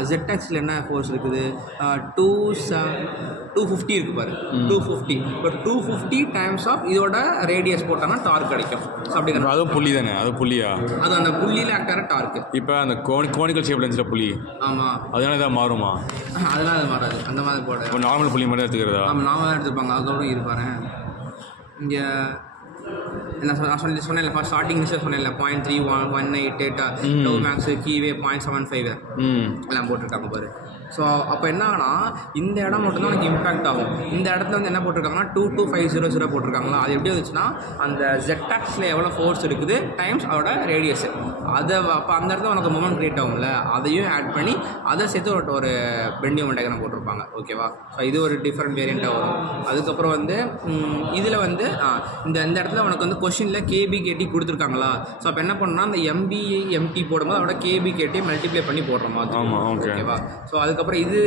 ZX என்ன ஃபோர்ஸ் இருக்குது, 250 இருக்குது பாரு, 250. இப்போ 250 டைம்ஸ் ஆஃப் இதோட ரேடியஸ் போட்டோம்னா டார்க் கிடைக்கும். ஸோ அப்படி அதுவும் புள்ளி தானே? அது புள்ளியா? அது அந்த புள்ளியில் ஆக்டார டார்க்கு. இப்போ அந்த கோனிக்கல் ஷேப்பில் இருந்துச்சு புள்ளி. ஆமாம். அதனால இதாக மாறுமா? அதெல்லாம் அது மாறாது, அந்த மாதிரி போட. இப்போ நார்மல் புள்ளி மட்டும் எடுத்துக்கிறதா? ஆமாம், நார்மலாக எடுத்துப்பாங்க. அதோட இருப்பாரு இங்கே என்ன சொன்னேன் ஃபர்ஸ்ட் ஸ்டார்டிங் சொன்னேன்ல 0.3118 டோ மேக்ஸ் கீவே 0.75 எல்லாம் போட்டிருக்காங்க பாரு. ஸோ அப்போ என்ன ஆகுனா இந்த இடம் மட்டும்தான் எனக்கு இம்பேக்ட் ஆகும். இந்த இடத்துல வந்து என்ன போட்டிருக்காங்கன்னா 22500 போட்டிருக்காங்களா, அது எப்படி வந்துச்சுன்னா அந்த ஜெட் ஆக்ஸில் எவ்வளோ ஃபோர்ஸ் இருக்குது டைம்ஸ் அதோட ரேடியஸ், அதை அப்போ அந்த இடத்துல உனக்கு மொமெண்ட் கிரியேட் ஆகும்ல, அதையும் ஆட் பண்ணி அதை சேர்த்து ஒரு பெண்டிங் மொமெண்ட் டயக்ராம் போட்டிருப்பாங்க, ஓகேவா? ஸோ இது ஒரு டிஃப்ரெண்ட் வேரியண்ட்டாக வரும். அதுக்கப்புறம் வந்து இதில் வந்து இந்த இடத்துல உனக்கு வந்து கொஷினில் KBKT கொடுத்துருக்காங்களா. ஸோ அப்போ என்ன பண்ணால் அந்த MBMT போடும்போது அதோட KBKT மல்டிப்ளை பண்ணி போடுற மாதிரி, ஓகேவா? ஸோ அதுக்கப்புறம் இது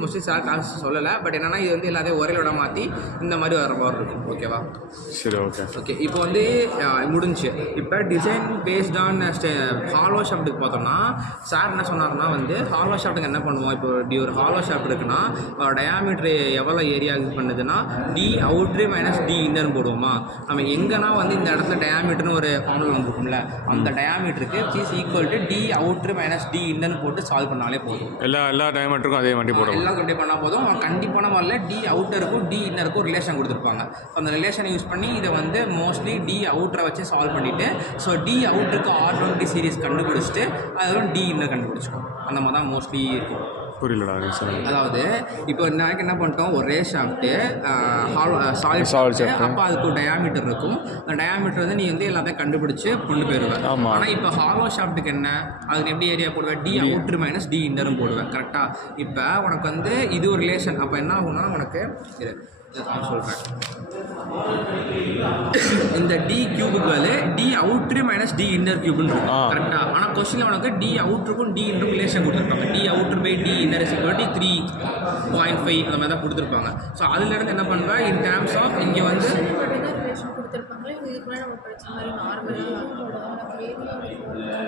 மோஸ்ட்லி சார் கான்செப்ட் சொல்லலை, பட் என்னன்னா இது வந்து எல்லாத்தையும் ஒரே விட மாற்றி இந்த மாதிரி வர மாதிரி இருக்கும், ஓகேவா? சரி, ஓகே. ஓகே, இப்போ வந்து முடிஞ்சு. இப்போ டிசைன் பேஸ்ட் ஆன் ஹாலோ ஷாஃப்ட்டுக்கு பார்த்தோம்னா சார் என்ன சொன்னார்னா வந்து ஹாலோ ஷாஃப்ட்டுக்கு என்ன பண்ணுவோம், இப்போ ஒரு ஹாலோ ஷாஃப்ட் இருக்குன்னா டயாமீட்டர் எவ்வளோ ஏரியா இது பண்ணுதுன்னா D அவுட்ரு மைனஸ் D இன்னர்னு போடுவோமா. நம்ம எங்கன்னா வந்து இந்த இடத்துல டயாமீட்டர்னு ஒரு ஃபார்முலா வந்துருக்கும்ல, அந்த டயாமீட்டருக்கு is equal to D outer minus D இன்னர்னு போட்டு சால்வ் பண்ணாலே போதும். எல்லா டயாமீட்டருக்கும் அதே மாதிரி போடுவோம். எல்லாம் கண்டிப்பாக பண்ணால் போதும். கண்டிப்பான வரல D அவுட்டருக்கும் D இன்னருக்கும் ரிலேஷன் கொடுத்துருப்பாங்க. அந்த ரிலேஷனை யூஸ் பண்ணி இதை வந்து மோஸ்ட்லி D அவுட்டரை வச்சு சால்வ் பண்ணிவிட்டு ஸோ D அவுட்டருக்கு R20 சீரிஸ் கண்டுபிடிச்சிட்டு அதுவும் D இன்னர் கண்டுபிடிச்சிக்கும். அந்த மாதிரி தான் மோஸ்ட்லி இருக்கும். புரியலடா சார். அதாவது இப்போ நாளைக்கு என்ன பண்ணிட்டோம், ஒரே ஷாஃப்ட்டு சாலிட் ஷாஃப்ட், அப்போ அதுக்கு ஒரு டயாமீட்டர் இருக்கும். அந்த டயாமீட்டர் வந்து நீ வந்து எல்லாத்தையும் கண்டுபிடிச்சு கொண்டு போயிடுவேன். ஆனால் இப்போ ஹாலோ ஷாஃப்ட்டுக்கு என்ன, அதுக்கு எப்படி ஏரியா போடுவேன், D அவுட்ரு மைனஸ் D இன்னரும் போடுவேன், கரெக்டாக? இப்போ உனக்கு வந்து இது ஒரு ரிலேஷன். அப்போ என்ன ஆகும்னா உனக்கு சொல்கிறேன், இந்த D கியூபுக்கு D outer minus D inner கியூப்னு இருக்கும், கரெக்டாக? ஆனால் கொஸ்டினில் உனக்கு D அவுட்ருக்கும் D இன்னரும் ரிலேஷன் கொடுத்துருப்பாங்க. D outer by D inner is equal to 3.5 அந்த மாதிரி தான் கொடுத்துருப்பாங்க. ஸோ அதுலேருந்து என்ன பண்ணுவேன், இன் டேர்ம்ஸ் ஆஃப் இங்கே வந்து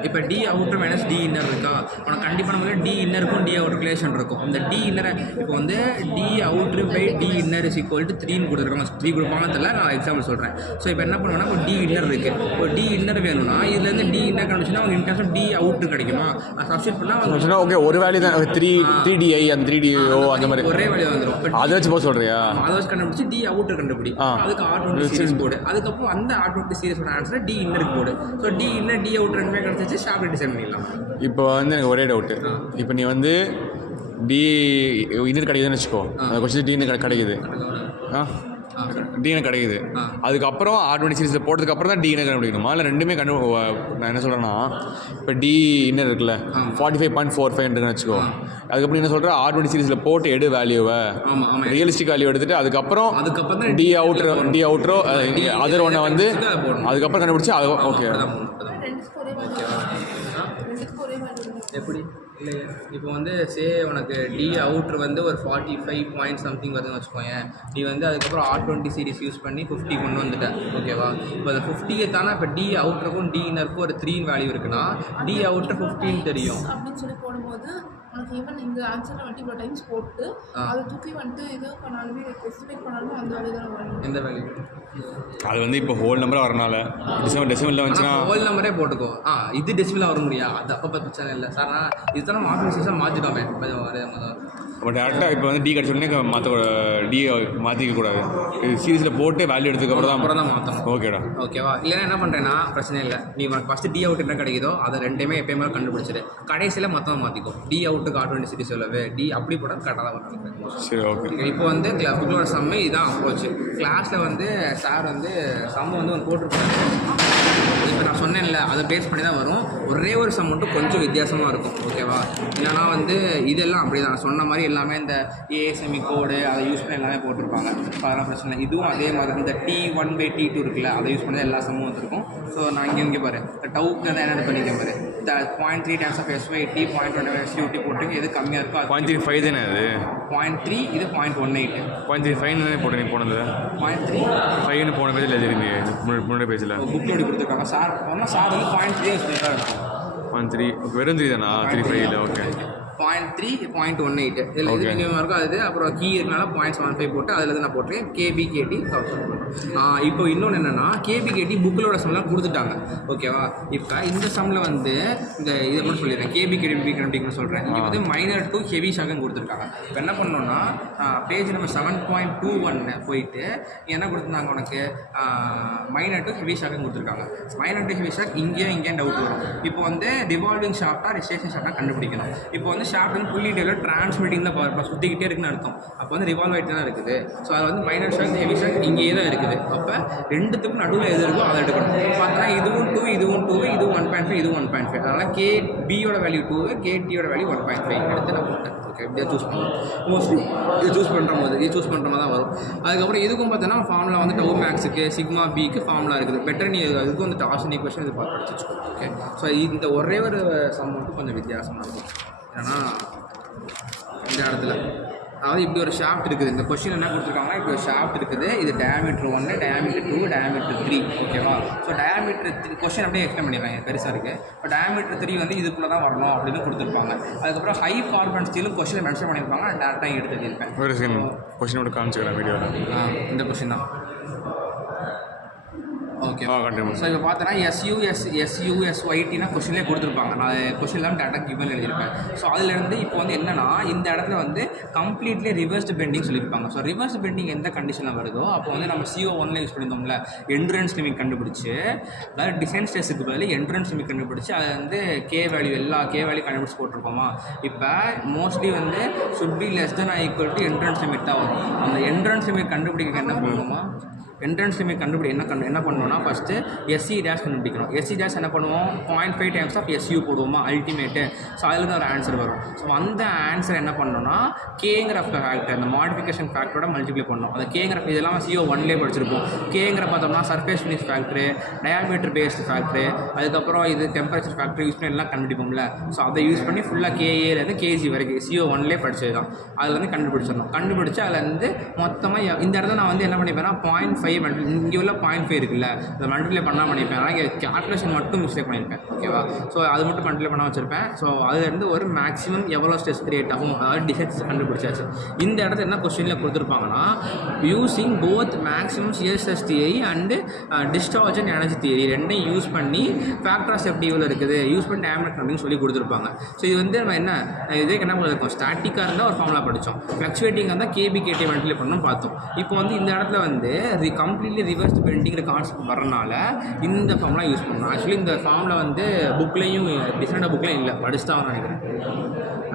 இப்போ D outer minus D inner இருக்கா, உனக்கு கண்டிப்பாக நமக்கு D இன்னருக்கும் D அவுட்ரு ரிலேஷன் இருக்கும். இந்த D இன்னரை இப்போ வந்து D outer by D inner is equal to 3ன்னு கொடுத்துருக்காங்க. 3 கொடுப்பாங்க தெரியல, நான் எக்ஸாம்பிள் சொல்கிறேன். ஸோ இப்போ என்ன பண்ணுவேன்னா இப்போ D இன்னர் இருக்குது, இப்போ D இன்னர் வேணும்னா இதுலேருந்து D இன்னர் கண்டுச்சுன்னா அவங்க இன் டேர்ம்ஸ் ஆஃப் D அவுட்ரு கிடைக்குமா, சப்ஸ்டிட் பண்ணால் ஓகே ஒரு வேல்யூ தான் 3DI அந்த 3DO அந்த மாதிரி ஒரே வேல்யூ வந்துடும். அதை வச்சு போக சொல்கிறியா? அதை வச்சு கண்டுபிடிச்சி D அவுட்ரு கண்டுபிடி, அதுக்கு R20 சீரிஸ் போடு, அதுக்கப்புறம் அந்த R20 சீரிஸோட ஆன்சரை D இன்னருக்கு போடு. ஸோ D இன்னர் D அவுட்ரு ரெண்டுமே கிடச்சிச்சு, ஷாப்ட் டிசைன் பண்ணிடலாம். இப்போ வந்து எனக்கு ஒரே டவுட்டு, இப்போ நீ வந்து D இன்னர் கிடைக்குதுன்னு வச்சுக்கோ, அதை கொஸ்டின் D இன்னர் கிடைக்குது, D இன்னர் கிடைக்குது, அதுக்கப்புறம் R20 சீரிஸில் போட்டதுக்கப்புறம் தான் D இன்னர் கண்டுபிடிக்கணுமா, இல்லை ரெண்டுமே நான் என்ன சொல்கிறேன்னா இப்போ D இன்னர் இருக்குல்ல 45.45 வச்சுக்கோ, அதுக்கப்புறம் என்ன சொல்கிறேன் R20 சீரிஸில் போட்டு எடு வேல்யூவை, ரியலிஸ்டிக் வேல்யூ எடுத்துகிட்டு அதுக்கப்புறம் D அவுட்ரோ அதர் ஒன்றை வந்து அதுக்கப்புறம் கண்டுபிடிச்சி அது ஓகே. எப்படி இல்லை இப்போ வந்து உனக்கு D அவுட்ரு வந்து ஒரு 45 பாயிண்ட் சம்திங் வருதுன்னு வச்சுக்கோங்க. நீ வந்து அதுக்கப்புறம் R20 சீரிஸ் யூஸ் பண்ணி 50 கொண்டு வந்துட்டேன், ஓகேவா? இப்போ அந்த 50 தானே இப்போ D அவுட்ருக்கும் D இன்னருக்கும் ஒரு 3 வேல்யூ இருக்குன்னா D அவுட்ரு 15 தெரியும் அப்படின்னு சொல்லி போடும்போது உனக்கு ஈவன் இந்த ஆன்சரில் வந்துட்டு இவ்வளோ டைம்ஸ் போட்டு அதை தூக்கி வந்துட்டு இது பண்ணாலுமே எஸ்டிமேட் பண்ணாலுமே அந்த வேல்யூ தான் வரும். எந்த வேல்யூ? அது வந்து இப்போ ஹோல் நம்பராக வரனால டெசிமலில் வந்துச்சுன்னா ஹோல் நம்பரே போட்டுக்கோ. இது டெசிமலாக வர முடியாது, அது அப்போ பிரச்சனை இல்லை சார். நான் இதுதான் ஆப்ஷன்ஸாக மாற்றிட்டோமே. பட் டேரெக்டாக இப்போ வந்து டி கிடச்சோடனே மற்ற டி மாற்றிக்க கூடாது. இது சீரீஸில் போட்டு வேல்யூ எடுத்துக்கப்புறம் அப்புறம் தான் தான் மாற்றணும். ஓகேடா. ஓகேவா? இல்லைன்னா என்ன பண்ணுறேன்னா பிரச்சனை இல்லை, நீ உனக்கு ஃபஸ்ட்டு டி அவுட் என்ன கிடைக்குதோ அதை ரெண்டுமே எப்பயுமே கண்டுபிடிச்சிரு, கடைசியில் மொத்தமாக மாற்றிக்கோ. டி அவுட்டுக்கு ஆட்டோமேட்டிக் சிட்டி சொல்லவே டி அப்படி போட கரெக்டாக தான் வரும். சரி ஓகே. இப்போ வந்து புக்கோட சம்மை இதான் அப்ரோச். கிளாஸில் வந்து சார் வந்து சம் வந்து ஒன்று போட்டிருப்பாங்க. இப்போ நான் சொன்னேன்ல அதை பேஸ் பண்ணி தான் வரும். ஒரே ஒரு சம் மட்டும் கொஞ்சம் வித்தியாசமாக இருக்கும். ஓகேவா? இல்லைனா வந்து இதெல்லாம் அப்படி தான் சொன்ன மாதிரி எல்லாமே இந்த ஏஎஸ்எம்இ கோடு அதை யூஸ் பண்ணி எல்லாமே போட்டிருப்பாங்க. ஸோ அதெல்லாம் பிரச்சனை இல்லை. இதுவும் அதே மாதிரி இந்த T1/T2 இருக்குல்ல அதை யூஸ் பண்ணி எல்லா சம்மும் வந்துருக்கும். ஸோ நான் இங்கே பாரு இந்த டவுக்கு தான் என்னென்ன பண்ணிக்க பாரு இந்த 0.3 டைம்ஸ் ஆஃப் SYT 0.1 SUT போட்டு எது கம்மியாக இருக்கோ அது 0.35 தானே அது? 0.3 இது 0.18. 0.35 தானே போட்டு நீ போனது? 0.3 5ன்னு போன பேஜில் எழுதிருங்க, முன்னாடி பேஜில் புக்கில் எப்படி கொடுத்துருக்காங்க சார். ஆனால் சார் வந்து 0.3 யூஸ் பண்ணிட்டு 0.3 ஓகே. வெறும் 3 தானா? 3.5 ஓகே. 0.3 0.18 இதில் எது மினிமம் இருக்கோ அது. அப்புறம் கீ இருக்கனால 0.75 போட்டு அதில் இருந்து நான் போட்டேன் KBKT 1000. இப்போ இன்னொன்று என்னென்னா KBKT புக்கிலோட சம்லாம் கொடுத்துட்டாங்க. ஓகேவா? இப்போ இந்த சம்மில் வந்து இந்த இதை மட்டும் சொல்லிடுறேன், KBKT சொல்கிறேன். இங்கே வந்து மைனர் டு ஹெவி ஷாக்குன்னு கொடுத்துருக்காங்க. இப்போ என்ன பண்ணோன்னா பேஜ் நம்பர் 7.21 போயிட்டு என்ன கொடுத்துருந்தாங்க உனக்கு, மைனர் டு ஹெவி ஷாக்குன்னு கொடுத்துருக்காங்க. மைனர் டு ஹெவி ஷாக் இங்கேயும் டவுட் வரும். இப்போ வந்து ரிவால்விங் ஷாஃப்டாக ரிஸ்ட்ரேஷன் ஷாஃப்டாக கண்டுபிடிக்கணும். இப்போ வந்து ஷாஃப்ட் வந்து புள்ளி டேவில் டிரான்ஸ்மிட்டிங் தான் சுற்றிக்கிட்டே இருக்குன்னு அர்த்தம். அப்போ வந்து ரிவால்வ் ஆகிட்டு தான் இருக்குது. ஸோ அது வந்து மைனர் ஷாக் ஹெவி ஷாக் இங்கேயே தான் இருக்குது. அப்போ ரெண்டுத்துக்கும் நடுவில் எது இருக்கோ அதை எடுக்கணும். பார்த்தா இதுவும் 2 இதுவும் 2 இதுவும் 1.5 இதுவும் 1.5. அதனால் KBயோட வேல்யூ 2 KTயோட வேல்யூ 1.5 எடுத்து நான் போட்டேன். ஓகே, இப்படியே சூஸ் பண்ணணும். மோஸ்ட்லி இது சூஸ் பண்ணுற மாதிரி தான் வரும். அதுக்கப்புறம் இதுக்கும் பார்த்தோன்னா ஃபார்முலா வந்து டவு மேக்ஸுக்கு சிக்மா பிக்கு ஃபார்முலா இருக்குது. பெட்டர் நீ அதுக்கும் வந்து டார்ஷன் ஈக்குவேஷன் இது பார்த்து படிச்சுக்கோ. ஓகே, ஸோ இந்த ஒரே ஒரு சம் மட்டும் கொஞ்சம் வித்தியாசமாக இருக்கும். ஏன்னா இந்த இடத்துல அதாவது இப்படி ஒரு ஷாஃப்ட் இருக்குது. இந்த கொஸ்டின் என்ன கொடுத்துருக்காங்கன்னா இப்படி ஒரு ஷாஃப்ட் இருக்குது. இது டயாமீட்டர் 1 டயாமீட்டர் 2 டயாமீட்டர் 3. ஓகேவா? ஸோ டயாமீட்டர் 3 கொஸ்டின் அப்படியே எக்ஸ்பிளைன் பண்ணிடுறாங்க, பெருசாக இருக்குது. இப்போ டயாமீட்டர் 3 வந்து இதுக்குள்ளே தான் வரணும் அப்படின்னு கொடுத்துருப்பாங்க. அதுக்கப்புறம் ஹை கார்பன் ஸ்டீலும் கொஸ்டின் மென்ஷன் பண்ணியிருப்பாங்க. நான் டேரெக்டாக எடுத்து எழுதியிருப்பேன். ஒரு செகண்ட் கொஸ்டினோட காமிச்சிக்கிறேன் வீடியோவில். இந்த கொஸ்டின் தான். ஓகே, கண்டிப்பாக. ஸோ இப்போ பார்த்தோன்னா SUSYTனா கொஸ்டின்லேயே கொடுத்துருப்பாங்க. நான் கொஸ்டின்லாம் டேட்டா கிவன் எழுதியிருப்பேன். ஸோ அதுலேருந்து இப்போ வந்து என்னன்னா இந்த இடத்துல வந்து கம்ப்ளீட்லி ரிவர்ஸ்டு பெண்டிங் சொல்லியிருப்பாங்க. ஸோ ரிவர்ஸ் பெண்டிங் எந்த கண்டிஷனில் வருதோ அப்போ வந்து நம்ம CO1 யூஸ் பண்ணியிருந்தோம்ல என்ட்ரன்ஸ் லிமிட் கண்டுபிடிச்சி, அதாவது டிசைன் ஸ்டேஸுக்கு பதில் என்ட்ரன்ஸ் லிமிட் கண்டுபிடிச்சி அதை வந்து எல்லா கே வேல்யூ கண்டுபிடிச்சி போட்டிருப்போமா. இப்போ மோஸ்ட்லி வந்து should be less than equal to entrance limit தான் வரும். அந்த என்ட்ரன்ஸ் லிமிட் கண்டுபிடிக்க என்ன பண்ணுவோமா, என்ட்ரன்ஸ் லிமிட் என்ன பண்ணணும்னா ஃபஸ்ட்டு SC டேஷ் கண்டுபிடிக்கணும். SC டேஷ் என்ன பண்ணுவோம், 0.5 டைம்ஸ் ஆஃப் SU போடுவோமா அல்டிமேட்டு. ஸோ அதில் தான் ஒரு ஆன்சர் வரும். ஸோ அந்த ஆன்சர் என்ன பண்ணணும்னா கேங்கிற ஃபேக்டர், அந்த மாடிஃபிகேஷன் ஃபேக்டரோட மல்டிப்ளை பண்ணணும். அந்த கேங்கிற இதெல்லாம் CO1லேயே படிச்சிருப்போம். கேங்கிற பார்த்தோம்னா surface finish factor, diameter based factor, அதுக்கப்புறம் இது டெம்பரேச்சர் ஃபேக்டர் யூஸ் பண்ணி எல்லாம் கண்டுபிடிப்போம்ல. ஸோ அதை யூஸ் பண்ணி ஃபுல்லாக KAலேருந்து KG வரைக்கும் CO1லேயே படிச்சது தான். அதில் வந்து கண்டுபிடிச்சு அதில் வந்து மொத்தமாக இந்த இடத்துல நான் வந்து என்ன பண்ணிப்பேன்னா 0.5 இங்கே உள்ள 0.5 இருக்குல்ல அதை மல்டிப்ளை பண்ணால் பண்ணிப்பேன். ஆனால் இங்கே கேல்குலேஷன் மட்டும் மிஸ்டேக் பண்ணியிருப்பேன். ஓகேவா? ஸோ அது மட்டும் மல்டிப்ளை பண்ண வச்சுருப்பேன். ஸோ அதுலேருந்து ஒரு மேக்ஸிமம் எவ்வளோ ஸ்ட்ரெஸ் கிரியேட் ஆகும் அதாவது டிசைன்ஸ் கண்டுபிடிச்சாச்சு. இந்த இடத்துல என்ன கொஸ்டினில் கொடுத்துருப்பாங்கன்னா using both maximum CSSTI and distortion energy theory ரெண்டையும் யூஸ் பண்ணி ஃபேக்டர் ஆஃப் சேஃப்டி இவ்வளோ இருக்குது யூஸ் பண்ணி டேமேஜ் அப்படின்னு சொல்லி கொடுத்துருப்பாங்க. ஸோ இது வந்து நம்ம என்ன இதே என்ன பண்ணிருக்கோம், ஸ்டாட்டிக்காக இருந்தால் ஒரு ஃபார்முலா படித்தோம், ஃப்ளக்சுவேட்டிங்காக இருந்தால் KBKT மல்டிப்ளை பண்ணணும் பார்த்தோம். இப்போ வந்து இந்த இடத்துல வந்து கம்ப்ளீட்லி ரிவர்ஸ் பெண்டிங்கிற கான்செப்ட் வரனால இந்த ஃபார்முலா யூஸ் பண்ணணும். ஆக்சுவலி இந்த ஃபார்முலா வந்து புக்லேயும் டிஃப்ரெண்டாக புக்லேயும் இல்லை, படிச்சு தான் நினைக்கிறேன்.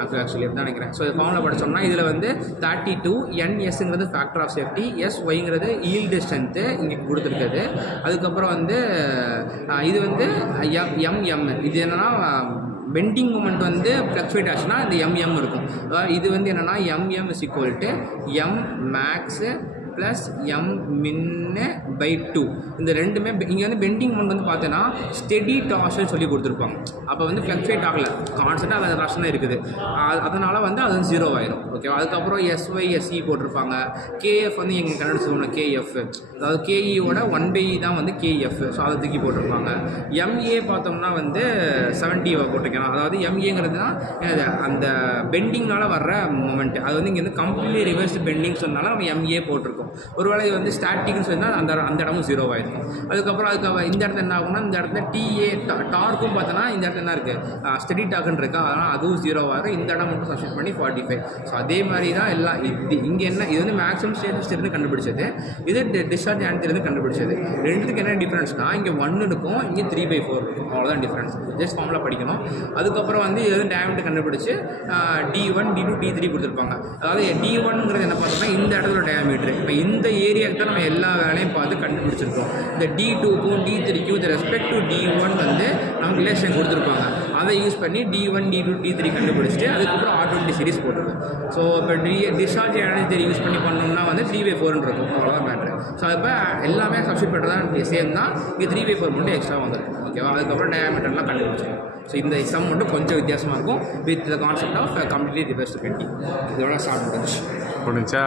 ஆக்சுவலி தான் நினைக்கிறேன். ஸோ இந்த ஃபார்முலா படித்தோம்னா இதில் வந்து 32 NSங்கிறது ஃபேக்டர் ஆஃப் சேஃப்டி, SYங்கிறது ஈல்டு ஸ்ட்ரென்த்து இங்கே கொடுத்துருக்குது. அதுக்கப்புறம் வந்து இது வந்து MM இது என்னென்னா பெண்டிங் மூமெண்ட் வந்து ஃப்ளக்சுவேட் ஆச்சுன்னா இந்த MM இருக்கும். இது வந்து என்னென்னா MM is equal to M max plus M min/2. இந்த ரெண்டுமே இங்கே வந்து பெண்டிங் மொமெண்ட் வந்து பார்த்தீங்கன்னா ஸ்டெடி டார்ஷன் சொல்லி கொடுத்துருப்பாங்க. அப்போ வந்து ஃப்ளக்சுவேட் ஆகலை, கான்ஸ்டன்ட்டாக அது டார்ஷன் தான் இருக்குது. அதனால் வந்து அது 0 ஆயிரும். ஓகேவா? அதுக்கப்புறம் SYSE போட்டிருப்பாங்க. KF வந்து எங்கள் கண்டுபிடிச்சோம்னா KF, அதாவது KEயோட 1/E தான் வந்து KF. ஸோ அதை தூக்கி போட்டிருப்பாங்க. MA பார்த்தோம்னா வந்து 70 போட்டிருக்கணும். அதாவது MAங்கிறதுனா அந்த பெண்டிங்னால வர்ற மூமெண்ட், அது வந்து இங்கே வந்து கம்ப்ளீட்லி ரிவர்ஸ் பெண்டிங் சொன்னால நம்ம MA போட்டிருக்கோம். இருக்கும். ஒருவேளை இது வந்து ஸ்டாட்டிக்னு சொன்னால் அந்த இடமும் 0 ஆகிருக்கும். அதுக்கப்புறம் இந்த இடத்துல என்ன ஆகும்னா இந்த இடத்துல டார்க்கும் பார்த்தோன்னா இந்த இடத்துல என்ன இருக்குது ஸ்டெடி டாக்குன்னு இருக்கா, அதனால் அதுவும் 0 ஆகும். இந்த இடம் மட்டும் சப்ஸ்டிட் பண்ணி 45. ஸோ அதே மாதிரி தான் எல்லாம் இங்கே என்ன இது வந்து மேக்ஸிமம் ஸ்டேட்டஸ்லேருந்து கண்டுபிடிச்சது, இது டிஸ்சார்ஜ் ஆன்டிலேருந்து கண்டுபிடிச்சது. ரெண்டுத்துக்கு என்ன டிஃப்ரென்ஸ்னால் இங்கே 1 இருக்கும், இங்கே 3/4 இருக்கும். அவ்வளோதான் டிஃப்ரென்ஸ். ஜஸ்ட் ஃபார்முலா படிக்கணும். அதுக்கப்புறம் வந்து இது வந்து டயமீட்டர் கண்டுபிடிச்சு D1 D2 D3 கொடுத்துருப்பாங்க. அதாவது D1ங்கிறது என்ன பார்த்தோம்னா இந்த இடத்துல டயமீட்டர். இப்போ இந்த ஏரியாவுக்கு தான் நம்ம எல்லா வேலையும் பார்த்து கண்டுபிடிச்சிருக்கோம். இந்த D2க்கும் D3க்கும் வித் ரெஸ்பெக்ட் டு D1 வந்து நமக்கு ரிலேஷன் கொடுத்துருப்பாங்க. அதை யூஸ் பண்ணி D1 D2 D3 கண்டுபிடிச்சிட்டு அதுக்கப்புறம் R20 சீரிஸ் போட்டுருக்கோம். ஸோ இப்போ டிஸ்சார்ஜ் எனர்ஜி யூஸ் பண்ணி பண்ணோம்னா வந்து 3/4 இருக்கும். அவ்வளோதான் மேட்ரு. ஸோ இப்போ எல்லாமே சப்ஸ்டிட் பண்ணுறதா சேம் தான். இங்கே 3/4 மட்டும் எக்ஸ்ட்ரா வந்துருக்கும். ஓகேவா? அதுக்கப்புறம் டயாமீட்டர்லாம் கண்டுபிடிச்சிருக்கோம். ஸோ இந்த சம் மட்டும் கொஞ்சம் வித்தியாசமாக இருக்கும் with the concept of completely reverse bending. இதோட ஸ்டார்ட் முடிஞ்சா